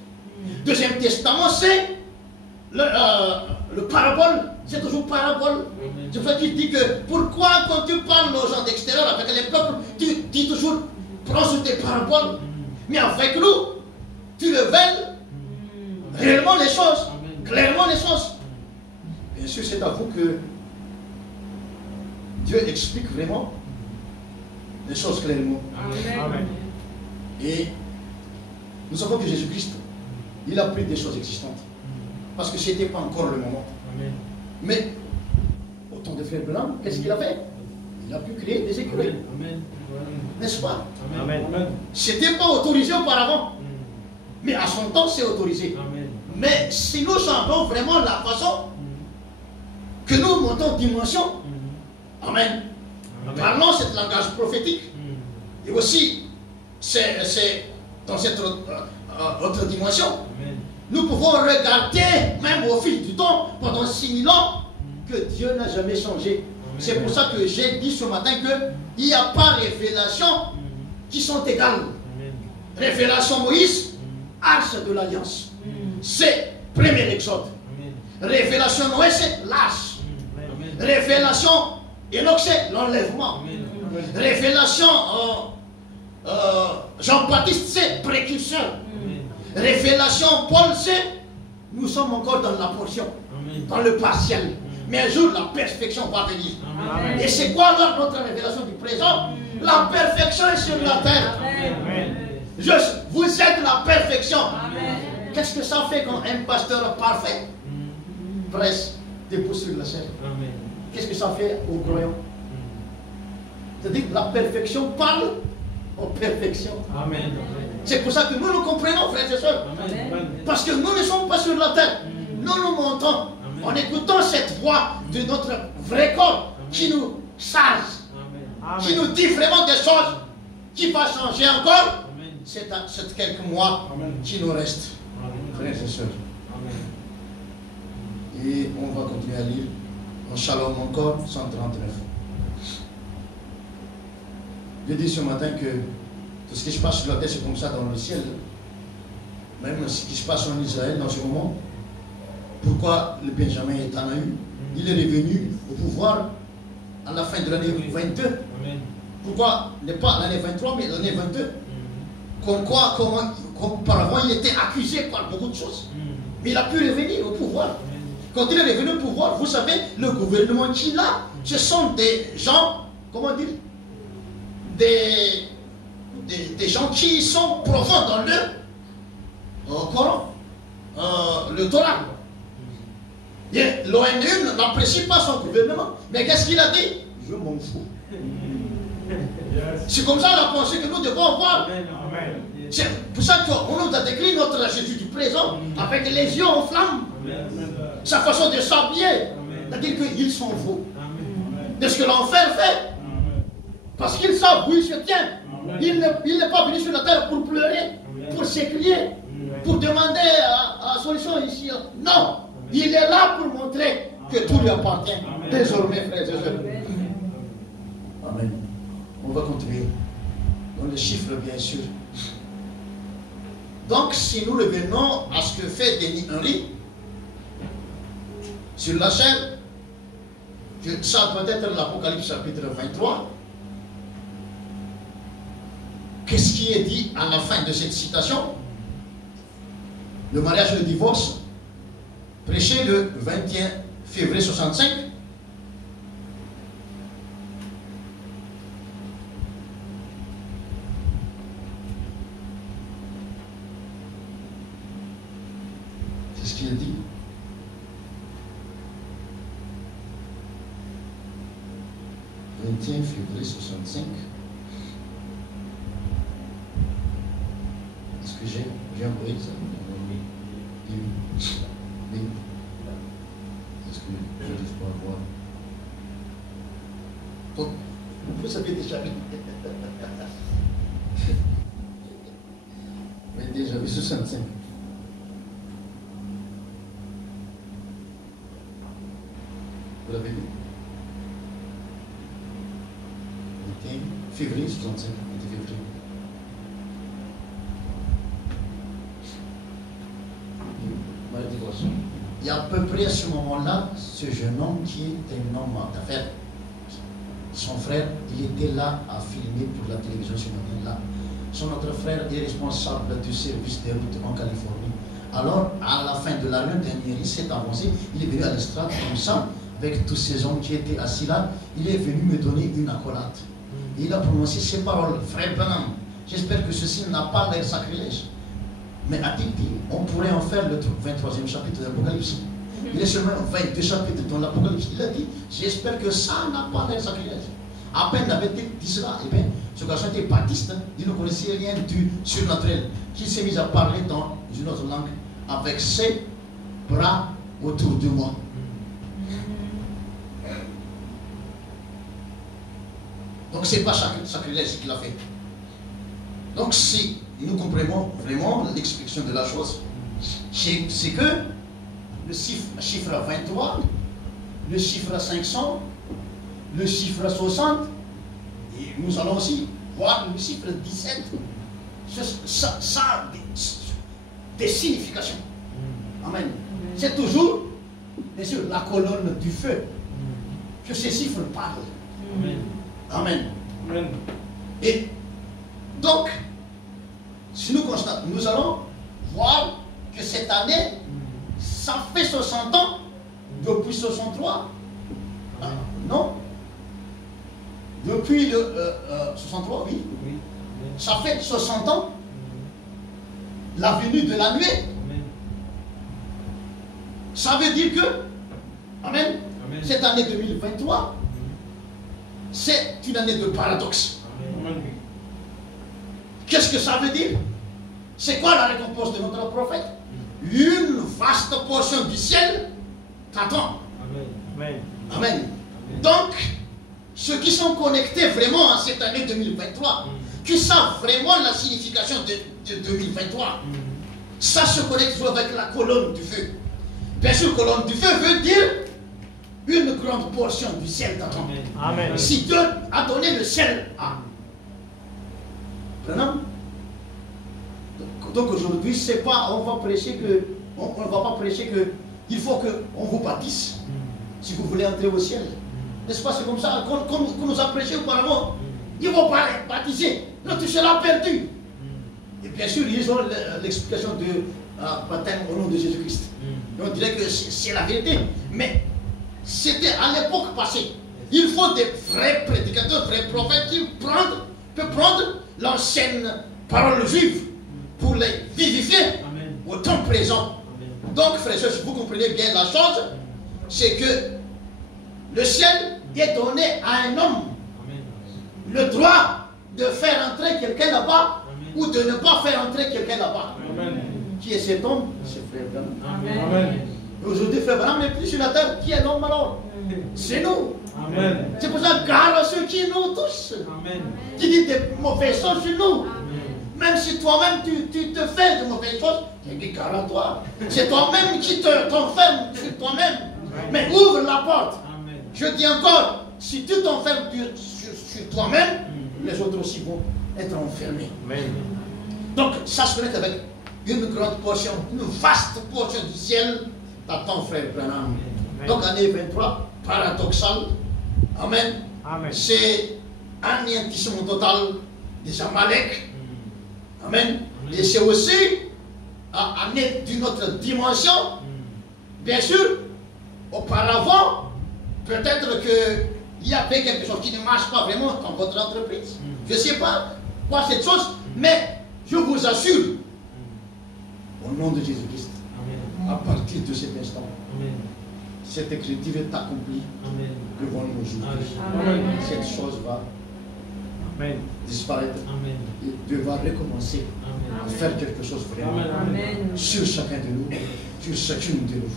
Deuxième testament c'est le parabole. C'est toujours parabole. C'est pour ça qu'il dit que pourquoi quand tu parles aux gens d'extérieur avec les peuples, tu dis toujours prends sur tes paraboles. Mais avec nous, tu révèles réellement les choses, clairement les choses. Bien sûr, c'est à vous que Dieu explique vraiment les choses clairement. Amen. Et nous savons que Jésus-Christ, il a pris des choses existantes. Parce que ce n'était pas encore le moment. Amen. Mais, au temps de Frère Branham, qu'est-ce qu'il a fait? Il a pu créer des écureuils. N'est-ce pas? Amen. Ce n'était pas autorisé auparavant. Mais à son temps, c'est autorisé. Amen. Mais si nous chantons vraiment la façon que nous montons dimension, Amen. Parlons ce langage prophétique. Et aussi, c'est dans cette autre dimension. Amen. Nous pouvons regarder, même au fil du temps, pendant 6000 ans, que Dieu n'a jamais changé. C'est pour ça que j'ai dit ce matin qu'il n'y a pas révélation qui sont égales. Révélation Moïse, arche de l'alliance. C'est premier Exode. Révélation Noé, c'est l'arche. Révélation Enoch, c'est l'enlèvement. Révélation Jean-Baptiste, c'est précurseur. Révélation Paul, c'est nous sommes encore dans la portion, dans le partiel. Mais un jour, la perfection va venir. Amen. Et c'est quoi alors notre révélation du présent? La perfection est sur la terre. Amen. Vous êtes la perfection. Qu'est-ce que ça fait quand un pasteur parfait presse debout sur la chair? Qu'est-ce que ça fait aux croyants? C'est-à-dire que la perfection parle aux perfections. Amen. C'est pour ça que nous comprenons, frères et sœurs. Parce que nous ne sommes pas sur la terre. Nous nous montons en écoutant cette voix de notre vrai corps qui nous charge, qui nous dit vraiment des choses qui vont changer encore. C'est quelques mois qui nous restent, frères et sœurs. Et on va continuer à lire en Shalom encore 139. Je dis ce matin que tout ce qui se passe sur la terre, c'est comme ça dans le ciel. Même ce qui se passe en Israël dans ce moment. Pourquoi le Benjamin est en Ahu? Il est revenu au pouvoir à la fin de l'année 22. Pourquoi n'est pas l'année 23, mais l'année 22? Comme quoi, auparavant, il était accusé par beaucoup de choses. Mais il a pu revenir au pouvoir. Quand il est revenu au pouvoir, vous savez, le gouvernement qu'il a, ce sont des gens, comment dire, des gens qui sont profonds dans le Coran, le Torah. L'ONU n'apprécie pas son gouvernement. Mais qu'est-ce qu'il a dit? Je m'en fous. C'est comme ça la pensée que nous devons avoir. C'est pour ça qu'on nous a décrit notre Jésus du présent avec les yeux en flammes. Sa façon de s'habiller. C'est-à-dire qu'ils sont faux de ce que l'enfer fait. Parce qu'ils savent où il se tient. Il n'est pas venu sur la terre pour pleurer, pour s'écrier, pour demander à solution ici. Non. Il est là pour montrer que tout lui appartient. Désormais, frères et sœurs. Amen. On va continuer. Dans les chiffres, bien sûr. Donc, si nous revenons à ce que fait Denis Henry sur la chair, que ça peut être l'Apocalypse chapitre 23, qu'est-ce qui est dit à la fin de cette citation? Le mariage et le divorce, prêché le 21 février 65. C'est ce qu'il a dit. « 21 février 65. Est-ce que j'ai envoyé ça? Oui. Est-ce que je n'arrive pas à voir? Donc, Vous avez déjà vu. Mais déjà vu 65. Vous l'avez vu? C'était février 65. C'était février. Il y a à peu près à ce moment-là, ce jeune homme qui est un homme d'affaires. Son frère, il était là à filmer pour la télévision ce matin-là. Son autre frère est responsable du service des routes en Californie. Alors, à la fin de la lune dernière, il s'est avancé, il est venu à l'estrade comme ça, avec tous ces hommes qui étaient assis là. Il est venu me donner une accolade. Et il a prononcé ces paroles. Frère Branham, j'espère que ceci n'a pas l'air sacrilège. Mais a-t-il dit, on pourrait en faire le 23e chapitre de l'Apocalypse. Il est seulement 22 chapitres dans l'Apocalypse. Il a dit, j'espère que ça n'a pas l'air sacrilège. À peine avait-il dit cela, et bien, ce garçon était baptiste, hein, il ne connaissait rien du surnaturel. Il s'est mis à parler dans une autre langue avec ses bras autour de moi. Donc c'est pas sacrilège qu'il a fait. Donc si nous comprenons vraiment l'explication de la chose, c'est que le chiffre 23, le chiffre 500, le chiffre 60, et nous allons aussi voir le chiffre 17. Ça a des significations. Amen. C'est toujours, bien sûr, la colonne du feu que ces chiffres parlent. Amen. Amen. Amen. Et donc, si nous constatons, nous allons voir que cette année, ça fait 60 ans depuis 63. Non? Depuis le 63, oui. Ça fait 60 ans la venue de la nuée. Ça veut dire que, amen, cette année 2023, c'est une année de paradoxe. Qu'est-ce que ça veut dire? C'est quoi la récompense de notre prophète? Une vaste portion du ciel t'attend. Amen. Amen. Donc, ceux qui sont connectés vraiment à cette année 2023, qui savent vraiment la signification de 2023, ça se connecte avec la colonne du feu. Bien sûr, colonne du feu veut dire une grande portion du ciel t'attend. Amen. Si Dieu a donné le ciel à Branham, donc aujourd'hui, c'est pas, on va prêcher que, on ne va pas prêcher que il faut qu'on vous baptise si vous voulez entrer au ciel. N'est-ce pas? C'est comme ça qu'on nous a prêché auparavant. Ils vont pas les baptiser, non, tu seras perdu. Et bien sûr, ils ont l'explication de baptême au nom de Jésus-Christ. On dirait que c'est la vérité. Mais c'était à l'époque passée. Il faut des vrais prédicateurs, vrais prophètes qui peuvent prendre l'ancienne parole juive pour les vivifier au temps présent. Amen. Donc, frères et sœurs, si vous comprenez bien la chose, c'est que le ciel est donné à un homme. Amen. Le droit de faire entrer quelqu'un là-bas ou de ne pas faire entrer quelqu'un là-bas. Qui est cet homme? C'est frère Branham. Aujourd'hui, frère Branham n'est plus sur la terre. Qui est l'homme alors? C'est nous. Amen. C'est pour ça que garde ceux qui nous touchent. Amen. Qui dit des mauvaises choses sur nous. Amen. Même si toi-même tu te fais de mauvaises choses, garde à toi. C'est toi-même qui t'enfermes sur toi-même. Mais ouvre la porte. Amen. Je dis encore, si tu t'enfermes sur toi-même, les autres aussi vont être enfermés. Amen. Donc ça se connecte avec une grande portion, une vaste portion du ciel t'attend, frère Branham. Donc année 23, paradoxal. Amen. Amen. C'est anéantissement total des Amalek. Amen. Et c'est aussi amené d'une autre dimension. Bien sûr, auparavant, peut-être qu'il y avait quelque chose qui ne marche pas vraiment dans votre entreprise. Je ne sais pas quoi cette chose, mais je vous assure, au nom de Jésus-Christ, à partir de cet instant, cette écriture est accomplie devant nos jours. Cette chose va disparaître. Et Dieu va recommencer à faire quelque chose vraiment sur chacun de nous, sur chacune de nous.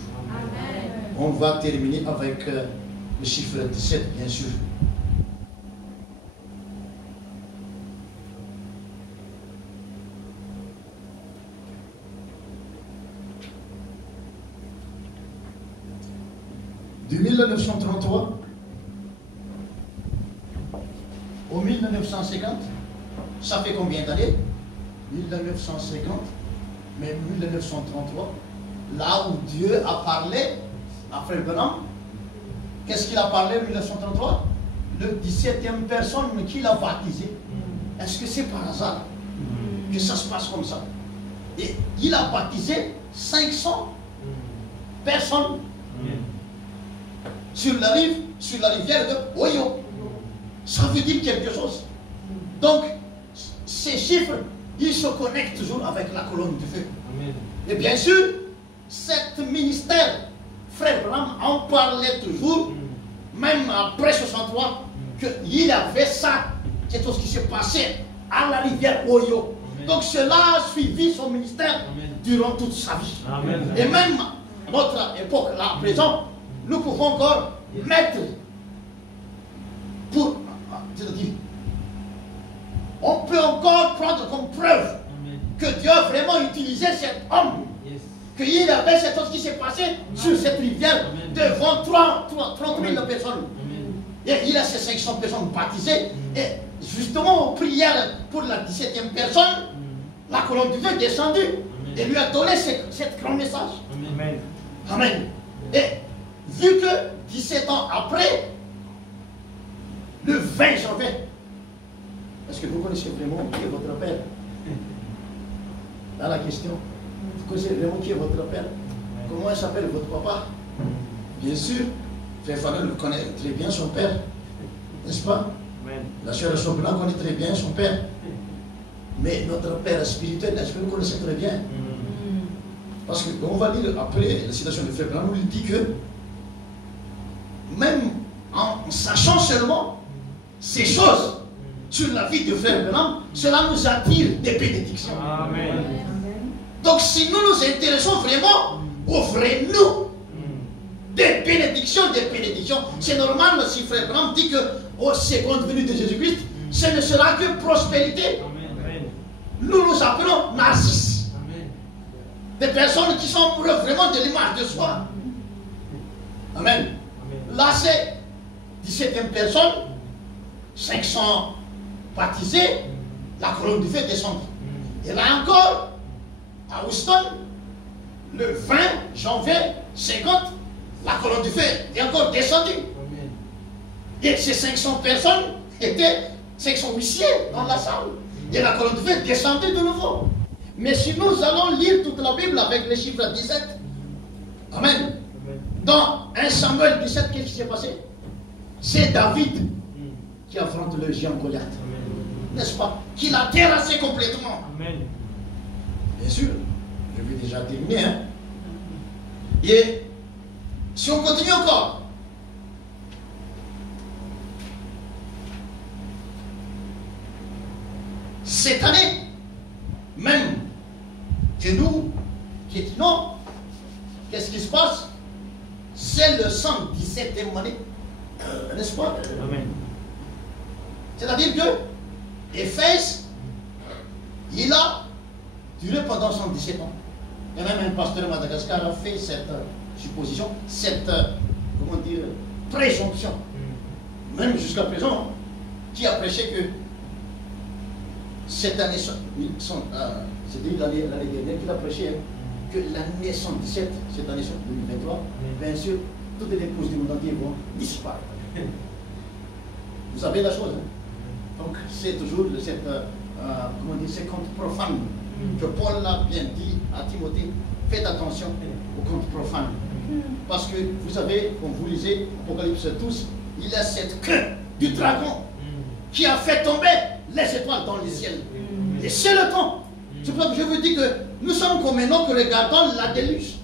On va terminer avec le chiffre 17, bien sûr. de 1933 au 1950, ça fait combien d'années? 1950, mais 1933, là où Dieu a parlé à Frère Branham. Qu'est-ce qu'il a parlé en 1933? Le 17e personne qu'il a baptisé. Est-ce que c'est par hasard que ça se passe comme ça? Et il a baptisé 500 personnes sur la rivière de Oyo. Ça veut dire quelque chose. Donc, ces chiffres, ils se connectent toujours avec la colonne de feu. Et bien sûr, cet ministère, Frère Branham en parlait toujours, même après 63, qu'il avait ça, quelque chose qui s'est passé à la rivière Oyo. Donc cela a suivi son ministère durant toute sa vie. Amen. Et même à notre époque, là, à présent, nous pouvons encore mettre pour... C'est-à-dire, on peut encore prendre comme preuve que Dieu a vraiment utilisé cet homme, qu'il avait cette chose qui s'est passée sur cette rivière devant 30 000 personnes. Et il a ces 500 personnes baptisées. Et justement, aux prières pour la 17e personne, la colonne du feu est descendue et lui a donné ce grand message. Amen. Amen. Et vu que 17 ans après, le 20 janvier, est-ce que vous connaissez vraiment qui est votre père? Là, la question. Vous connaissez vraiment qui est votre père? Comment il s'appelle votre papa? Bien sûr, Frère Fanel connaît très bien son père, n'est-ce pas? Amen. La sœur Soblan connaît très bien son père. Mais notre père spirituel, est-ce que vous connaissez très bien? Parce qu'on va lire après la citation de Frère Branham, où il dit que même en sachant seulement ces choses sur la vie de Frère Branham, cela nous attire des bénédictions. Amen. Donc si nous nous intéressons vraiment, offrez-nous des bénédictions, C'est normal si Frère Branham dit que au second venue de Jésus-Christ, ce ne sera que prospérité. Amen. Nous appelons narcisses. Amen. Des personnes qui sont vraiment de l'image de soi. Amen. Là, c'est 17e personne, 500 baptisés, la colonne du feu descend. Et là encore, à Houston, le 20 janvier 50, la colonne du feu est encore descendue. Et ces 500 personnes étaient 500 huissiers dans la salle. Et la colonne du feu est descendue de nouveau. Mais si nous allons lire toute la Bible avec les chiffres 17, Amen. Dans 1 Samuel 17, qu'est-ce qui s'est passé? C'est David qui affronte le géant Goliath. N'est-ce pas? Qui l'a terrassé complètement. Amen. Bien sûr, je vais déjà terminer. Hein? Et si on continue encore, cette année, même que nous quittons, qu'est-ce qui se passe? C'est le 117e année, n'est-ce pas? Amen. C'est-à-dire que Éphèse, il a duré pendant 117 ans. Et même un pasteur de Madagascar a fait cette supposition, cette, comment dire, présomption. Même jusqu'à présent, qui a prêché que cette année, c'était l'année dernière qu'il a prêché, hein, que l'année 117, cette année 2023, bien sûr, toutes les épouses du monde entier vont disparaître. Vous savez la chose, hein? Donc c'est toujours cette, comment dire, ces contes profanes que Paul l'a bien dit à Timothée. Faites attention aux contes profanes. Parce que vous savez, comme vous lisez Apocalypse 12, il y a cette queue du dragon qui a fait tomber les étoiles dans le ciel. Et c'est le temps. C'est pour ça que je vous dis que nous sommes comme un homme que regardons la déluge.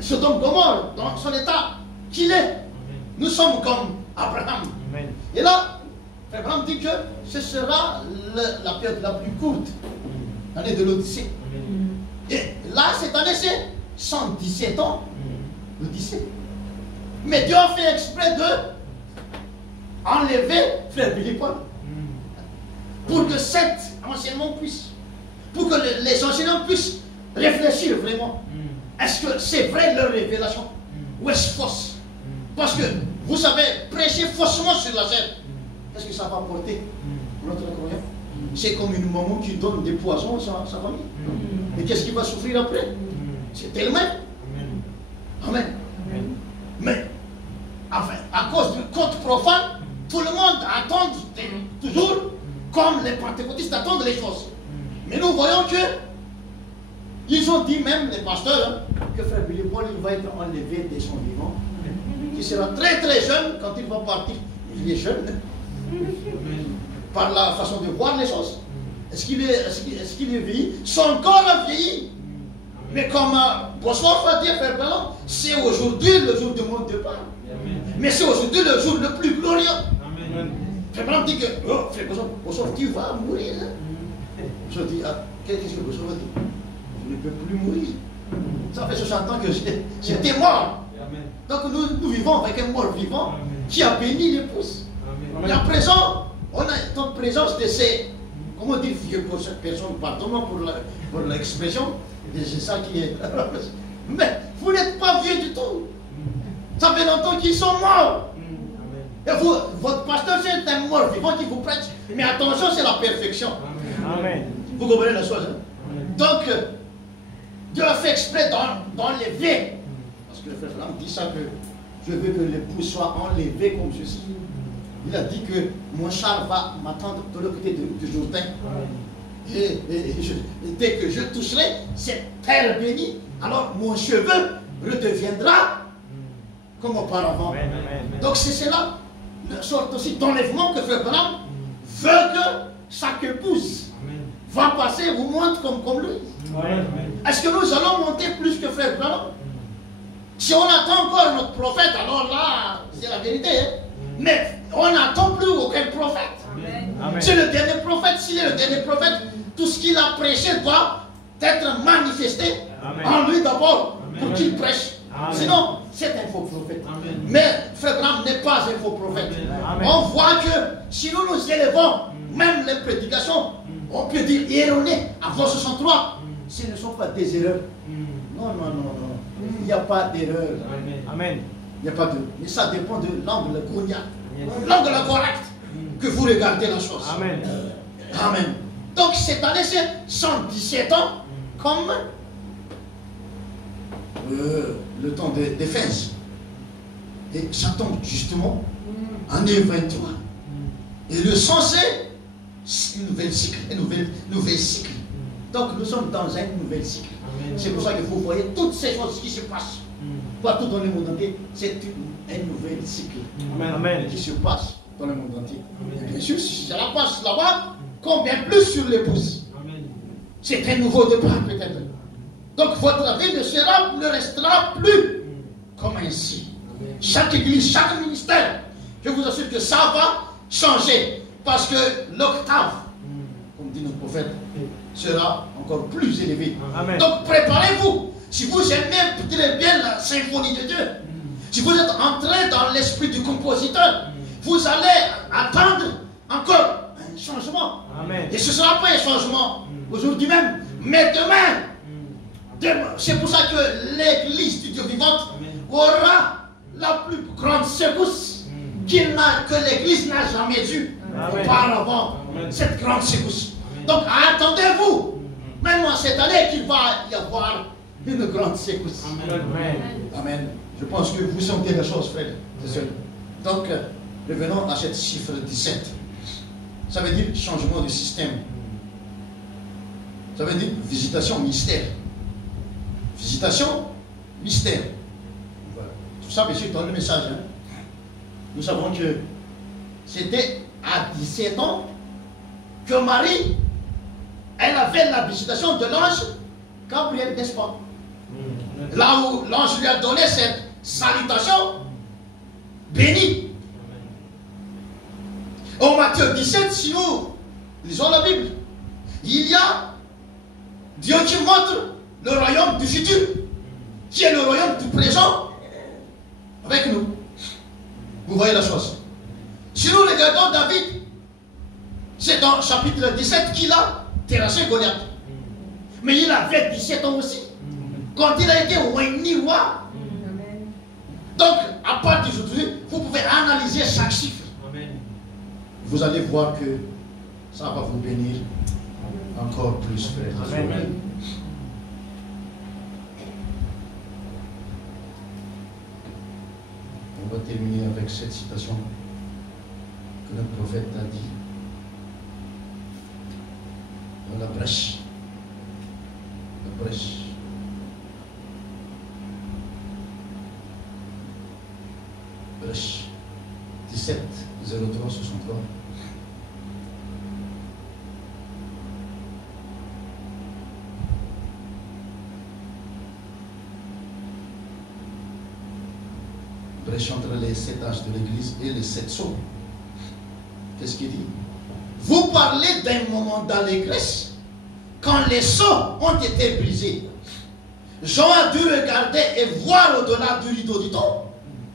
Sodome Gomorrhe, dans son état qu'il est. Nous sommes comme Abraham. Amen. Et là, Abraham dit que ce sera la période la plus courte, l'année de l'Odyssée. Et là, cette année, c'est 117 ans, l'Odyssée. Mais Dieu a fait exprès de enlever Frère Billy Paul pour que cet enseignement puisse, pour que les enseignants puissent réfléchir vraiment. Est-ce que c'est vrai leur révélation? ou est-ce fausse? Parce que, vous savez, prêcher faussement sur la scène, qu'est-ce que ça va apporter pour notre croyant? C'est comme une maman qui donne des poisons à sa famille. Et qu'est-ce qu'il va souffrir après? C'est elle-même. Amen. Mais, enfin, à cause du conte profane, tout le monde attend toujours, comme les pentecôtistes attendent les choses. Mais nous voyons que, ils ont dit même, les pasteurs, que frère Billy Paul, il va être enlevé de son vivant. Il sera très très jeune quand il va partir. Il est jeune, hein? Par la façon de voir les choses. Est-ce qu'il est vieilli? Son corps a vieilli. Mais comme Bosworth va dire, frère Branham, c'est aujourd'hui le jour de mon départ. Mais c'est aujourd'hui le jour le plus glorieux. Frère Branham dit que, oh, frère Bosworth, tu vas mourir. Hein? Je dis, qu'est-ce que Bosworth dit? Je ne peux plus mourir. Ça fait 60 ans que j'étais mort. Donc nous vivons avec un mort vivant qui a béni l'épouse. Et à présent, on est en présence de ces, comment dire, vieux personnes, pardon pour l'expression, c'est ça qui est. Mais vous n'êtes pas vieux du tout. Ça fait longtemps qu'ils sont morts. Et vous, votre pasteur, c'est un mort vivant qui vous prête. Mais attention, c'est la perfection. Amen. Vous comprenez la chose, hein? Donc, Dieu a fait exprès d'enlever. Parce que le frère Flamme dit ça que je veux que l'épouse soit enlevée comme ceci. Il a dit que mon char va m'attendre de l'autre côté du Jourdain. Et dès que je toucherai cette terre bénie, alors mon cheveu redeviendra comme auparavant. Donc c'est cela, une sorte aussi d'enlèvement que frère Branham veut que chaque épouse va passer ou monte comme lui. Est-ce que nous allons monter plus que frère Branham? Si on attend encore notre prophète, alors là, c'est la vérité. Hein? Mais on n'attend plus aucun prophète. C'est le dernier prophète. S'il est le dernier prophète, tout ce qu'il a prêché doit être manifesté en lui d'abord pour qu'il prêche. Sinon, c'est un faux prophète. Mais frère Branham n'est pas un faux prophète. On voit que si nous nous élevons, même les prédications, on peut dire erronées avant 63, ce ne sont pas des erreurs. Non. Il n'y a pas d'erreur. Amen. Il n'y a pas de. Mais ça dépend de l'angle cognac. L'angle correct que vous regardez la chose. Amen. Amen. Donc cette année, c'est 117 ans comme le temps de défense. Et ça tombe justement en année 23. Et le sens, c'est une nouvelle cycle. Nouvelle cycle. Donc nous sommes dans un nouvel cycle. C'est pour ça que vous voyez toutes ces choses qui se passent partout dans le monde entier. C'est un nouvel cycle qui se passe dans le monde entier. Et bien sûr, si ça passe là-bas, combien plus sur l'épouse? C'est un nouveau départ peut-être. Donc votre vie ne restera plus comme ainsi. Chaque église, chaque ministère, je vous assure que ça va changer. Parce que l'octave, comme dit notre prophète, sera encore plus élevé. Amen. Donc préparez-vous. Si vous aimez très bien la symphonie de Dieu, si vous êtes entré dans l'esprit du compositeur, vous allez attendre encore un changement. Amen. Et ce ne sera pas un changement aujourd'hui même, mais demain. C'est pour ça que l'église du Dieu vivante aura la plus grande secousse que l'église n'a jamais eue auparavant. Cette grande secousse. Donc attendez-vous, même en cette année, qu'il va y avoir une grande secousse. Amen. Je pense que vous sentez la chose, frère. Donc, revenons à cette chiffre 17. Ça veut dire changement de système. Ça veut dire visitation, mystère. Visitation, mystère. Voilà. Tout ça, bien sûr, dans le message. Hein. Nous savons que c'était à 17 ans que Marie, elle avait la visitation de l'ange Gabriel, n'est-ce pas? Là où l'ange lui a donné cette salutation bénie. Au Matthieu 17, si nous lisons la Bible, il y a Dieu qui montre le royaume du futur, qui est le royaume du présent, avec nous. Vous voyez la chose. Si nous regardons David, c'est dans le chapitre 17 qu'il a terrassé Goliath. Mais il avait 17 ans aussi. Quand il a été roi, Donc, à partir d'aujourd'hui, vous pouvez analyser chaque chiffre. Amen. Vous allez voir que ça va vous bénir encore plus, frère. Amen. On va terminer avec cette citation que notre prophète a dit dans la brèche. La brèche. Brèche 17 03 63. Brèche entre les 7 âges de l'Église et les 7 sceaux. Qu'est-ce qu'il dit? Vous parlez d'un moment d'allégresse quand les sceaux ont été brisés. Jean a dû regarder et voir au-delà du rideau du temps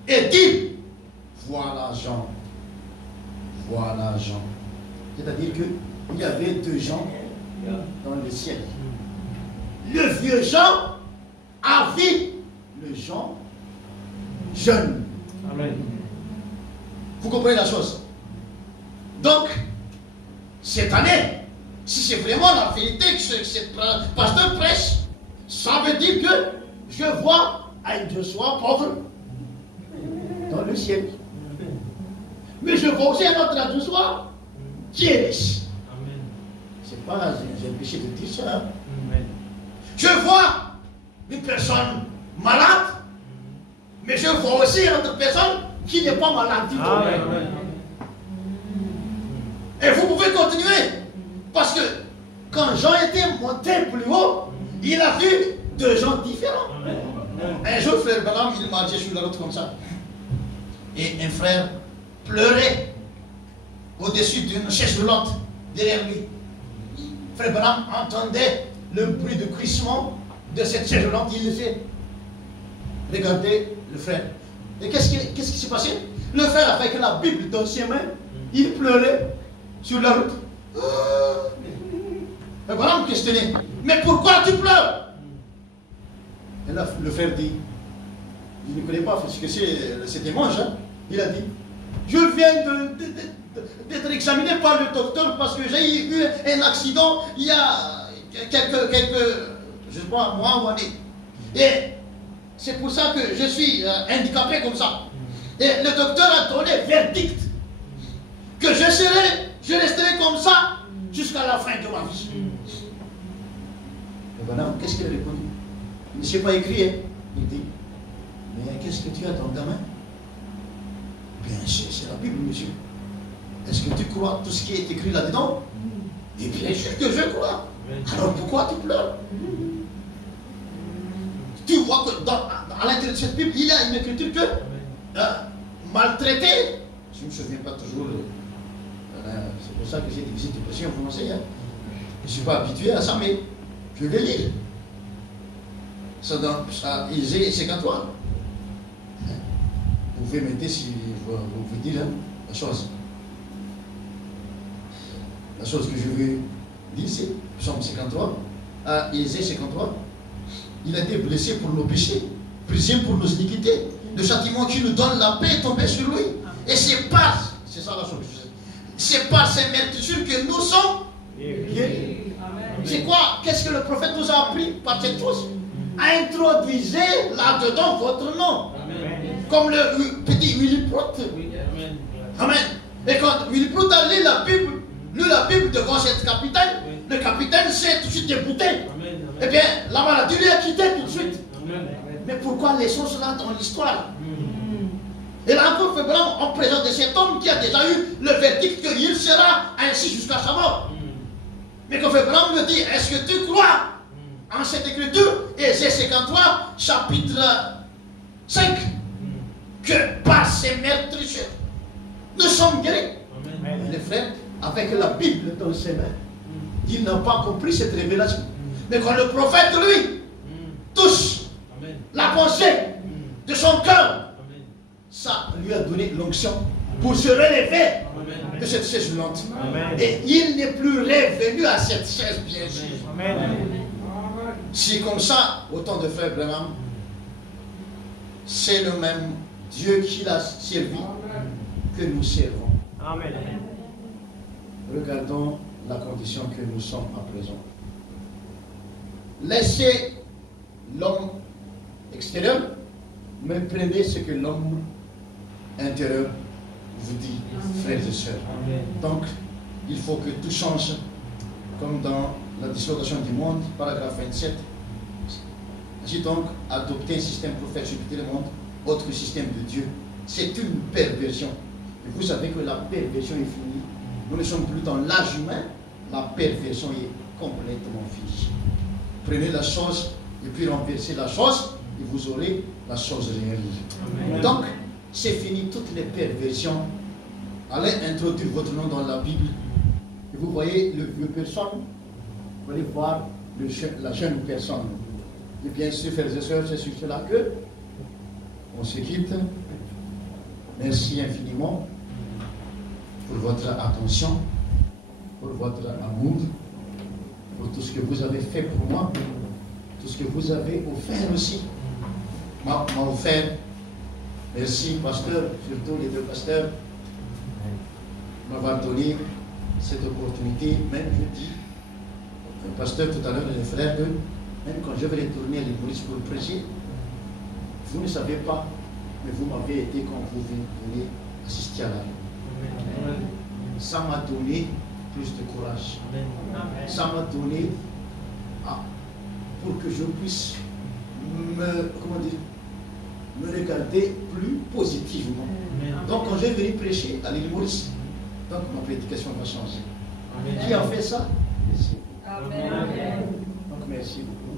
et dire, voilà Jean, voilà Jean. C'est-à-dire qu'il y avait 2 Jean dans le ciel. Le vieux Jean a vu le Jean jeune. Amen. Vous comprenez la chose? Donc, cette année, si c'est vraiment la vérité que ce pasteur prêche, ça veut dire que je vois un Dieu soit pauvre dans le ciel. Mais je vois aussi un autre Dieu soit qui est riche. Amen. C'est pas, j'ai péché de dire ça. Amen. Je vois une personne malade, mais je vois aussi une autre personne qui n'est pas malade du tout. Amen. Et vous pouvez continuer. Parce que quand Jean était monté plus haut, il a vu 2 gens différents. Un jour, frère Branham, il marchait sur la route comme ça. Et un frère pleurait au-dessus d'une chaise roulante derrière lui. Frère Branham entendait le bruit de crissement de cette chaise roulante. Il le fait. Regardez le frère. Et qu'est-ce qui s'est passé? Le frère, avec la Bible dans ses mains, il pleurait sur la route. Frère Branham questionnait, mais pourquoi tu pleures? Et là, le frère dit, je ne connais pas ce que c'est dimanche, hein? Il a dit, je viens d'être examiné par le docteur parce que j'ai eu un accident il y a quelques je sais pas, mois ou années. Et c'est pour ça que je suis handicapé comme ça. Et le docteur a donné verdict que je resterai comme ça jusqu'à la fin de ma vie. Et voilà, qu'est-ce qu'il a répondu? Il ne s'est pas écrit. Hein? Il dit, mais qu'est-ce que tu as dans ta main? Bien, c'est la Bible, monsieur. Est-ce que tu crois tout ce qui est écrit là-dedans? Et bien sûr que je crois. Alors pourquoi tu pleures? Tu vois que à l'intérieur de cette Bible, il y a une écriture que maltraité, je ne me souviens pas toujours. C'est pour ça que j'ai des visites de prêcher en français. Hein. Je ne suis pas habitué à ça, mais je vais lire. Ça dans Isaïe 53. Vous pouvez m'aider si vous pouvez dire hein, la chose. La chose que je veux dire, c'est Psaume 53, à Isaïe 53. Il a été blessé pour nos péchés, brisé pour nos iniquités. Le châtiment qui nous donne la paix est tombé sur lui. Et c'est ça la chose. C'est par ces meurtrissures que nous sommes guéris. C'est quoi? Qu'est-ce que le prophète nous a appris par cette chose? Introduisez là-dedans votre nom. Amen. Comme le petit Willy Prout. Amen. Et quand Willy Prout a lu la Bible devant cette capitaine, le capitaine s'est tout de suite dégoûté. Eh bien, la maladie lui a quitté tout de suite. Amen. Mais pourquoi laissons cela dans l'histoire? Et là encore, on présente cet homme qui a déjà eu le verdict qu'il sera ainsi jusqu'à sa mort. Mais quand Abraham me dit, est-ce que tu crois en cette écriture? Ésaïe 53, chapitre 5, que par ces meurtrissures, nous sommes guéris. Les frères, avec la Bible dans ses mains, il n'a pas compris cette révélation. Mais quand le prophète, lui, touche la pensée de son cœur, ça lui a donné l'onction pour se relever de cette chaise roulante. Et il n'est plus revenu à cette chaise, bien sûr. Si comme ça, au temps de frère Branham, c'est le même Dieu qu'il a servi, que nous servons. Amen. Regardons la condition que nous sommes à présent. Laissez l'homme extérieur, mais prenez ce que l'homme intérieur vous dit, frères et sœurs. Donc, il faut que tout change, comme dans la dislocation du monde, paragraphe 27. Ainsi donc, adopter un système pour faire subir le monde, autre système de Dieu, c'est une perversion. Et vous savez que la perversion est finie. Nous ne sommes plus dans l'âge humain, la perversion est complètement finie. Prenez la chose et puis renversez la chose et vous aurez la chose réelle. Amen. Donc, c'est fini toutes les perversions. Allez introduire votre nom dans la Bible. Et vous voyez le vieux personne, vous allez voir la jeune personne. Et bien sûr, frères et sœurs, c'est sur cela que on se quitte. Merci infiniment pour votre attention, pour votre amour, pour tout ce que vous avez fait pour moi, tout ce que vous avez offert aussi. M'a offert. Merci, pasteur, surtout les deux pasteurs, m'avoir donné cette opportunité. Même je dis, le pasteur tout à l'heure, les frères, même quand je vais retourner à l'église pour prêcher, vous ne savez pas, mais vous m'avez aidé quand vous venez assister à la réunion. Ça m'a donné plus de courage. Ça m'a donné pour que je puisse me regarder plus positivement. Donc quand je vais venir prêcher à l'île Maurice, donc ma prédication va changer. Qui a fait ça? Merci. Amen. Donc merci beaucoup.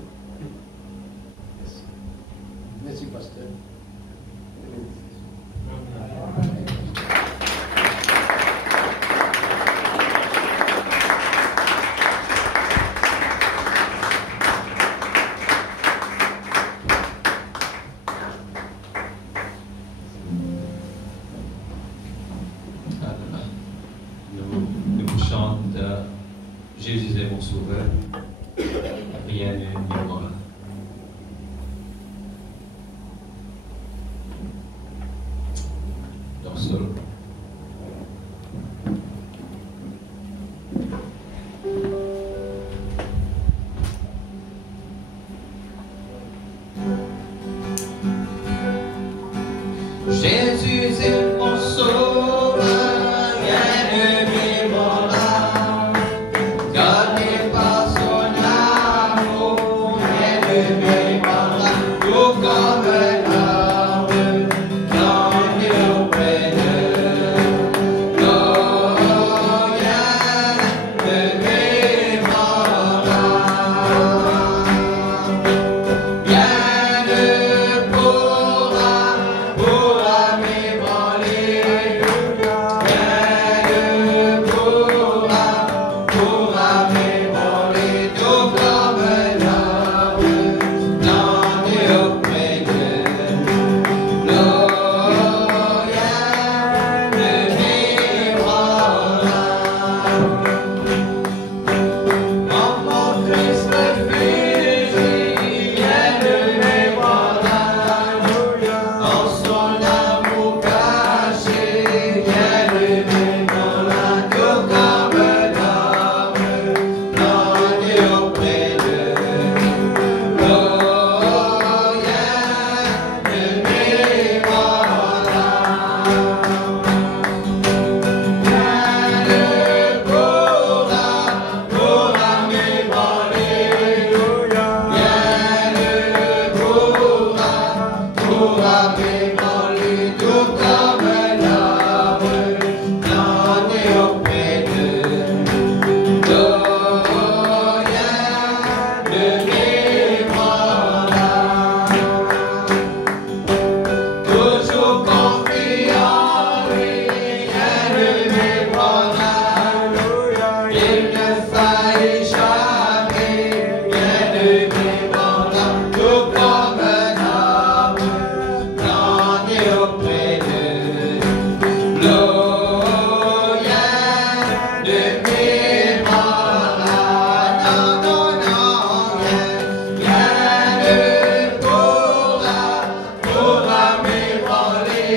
Merci. Merci pasteur. Nous chantons Jésus est mon sauveur, rien n'est mort. Dans ce Jésus est mon sauveur, rien ne m'ébranlera. Gardé par son amour, rien ne m'ébranlera. Tout comme un arbre planté auprès de l'eau, rien ne m'ébranlera. Rien ne pourra m'ébranler. Rien ne pourra m'ébranler. Tout comme un arbre planté auprès de l'eau, rien ne m'ébranlera. En mon Christ réfugié, rien ne m'ébranlera. En son amour caché, rien ne m'ébranlera. Tout comme un arbre planté auprès de l'eau, rien ne m'ébranlera. Rien ne pourra m'ébranler. Rien ne pourra m'ébranler. Tout comme un arbre planté auprès de l'eau, rien ne m'ébranlera. Toujours confiant, rien ne m'ébranlera. Il ne faillit jamais, rien ne m'ébranlera. Tout comme un arbre planté auprès de l'eau, rien ne m'ébranlera. Non, non, non, rien ne pourra m'ébranler.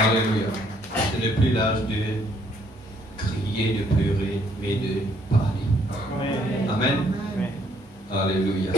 Alléluia. Ce n'est plus l'âge de crier, de pleurer, mais de parler. Amen. Alléluia.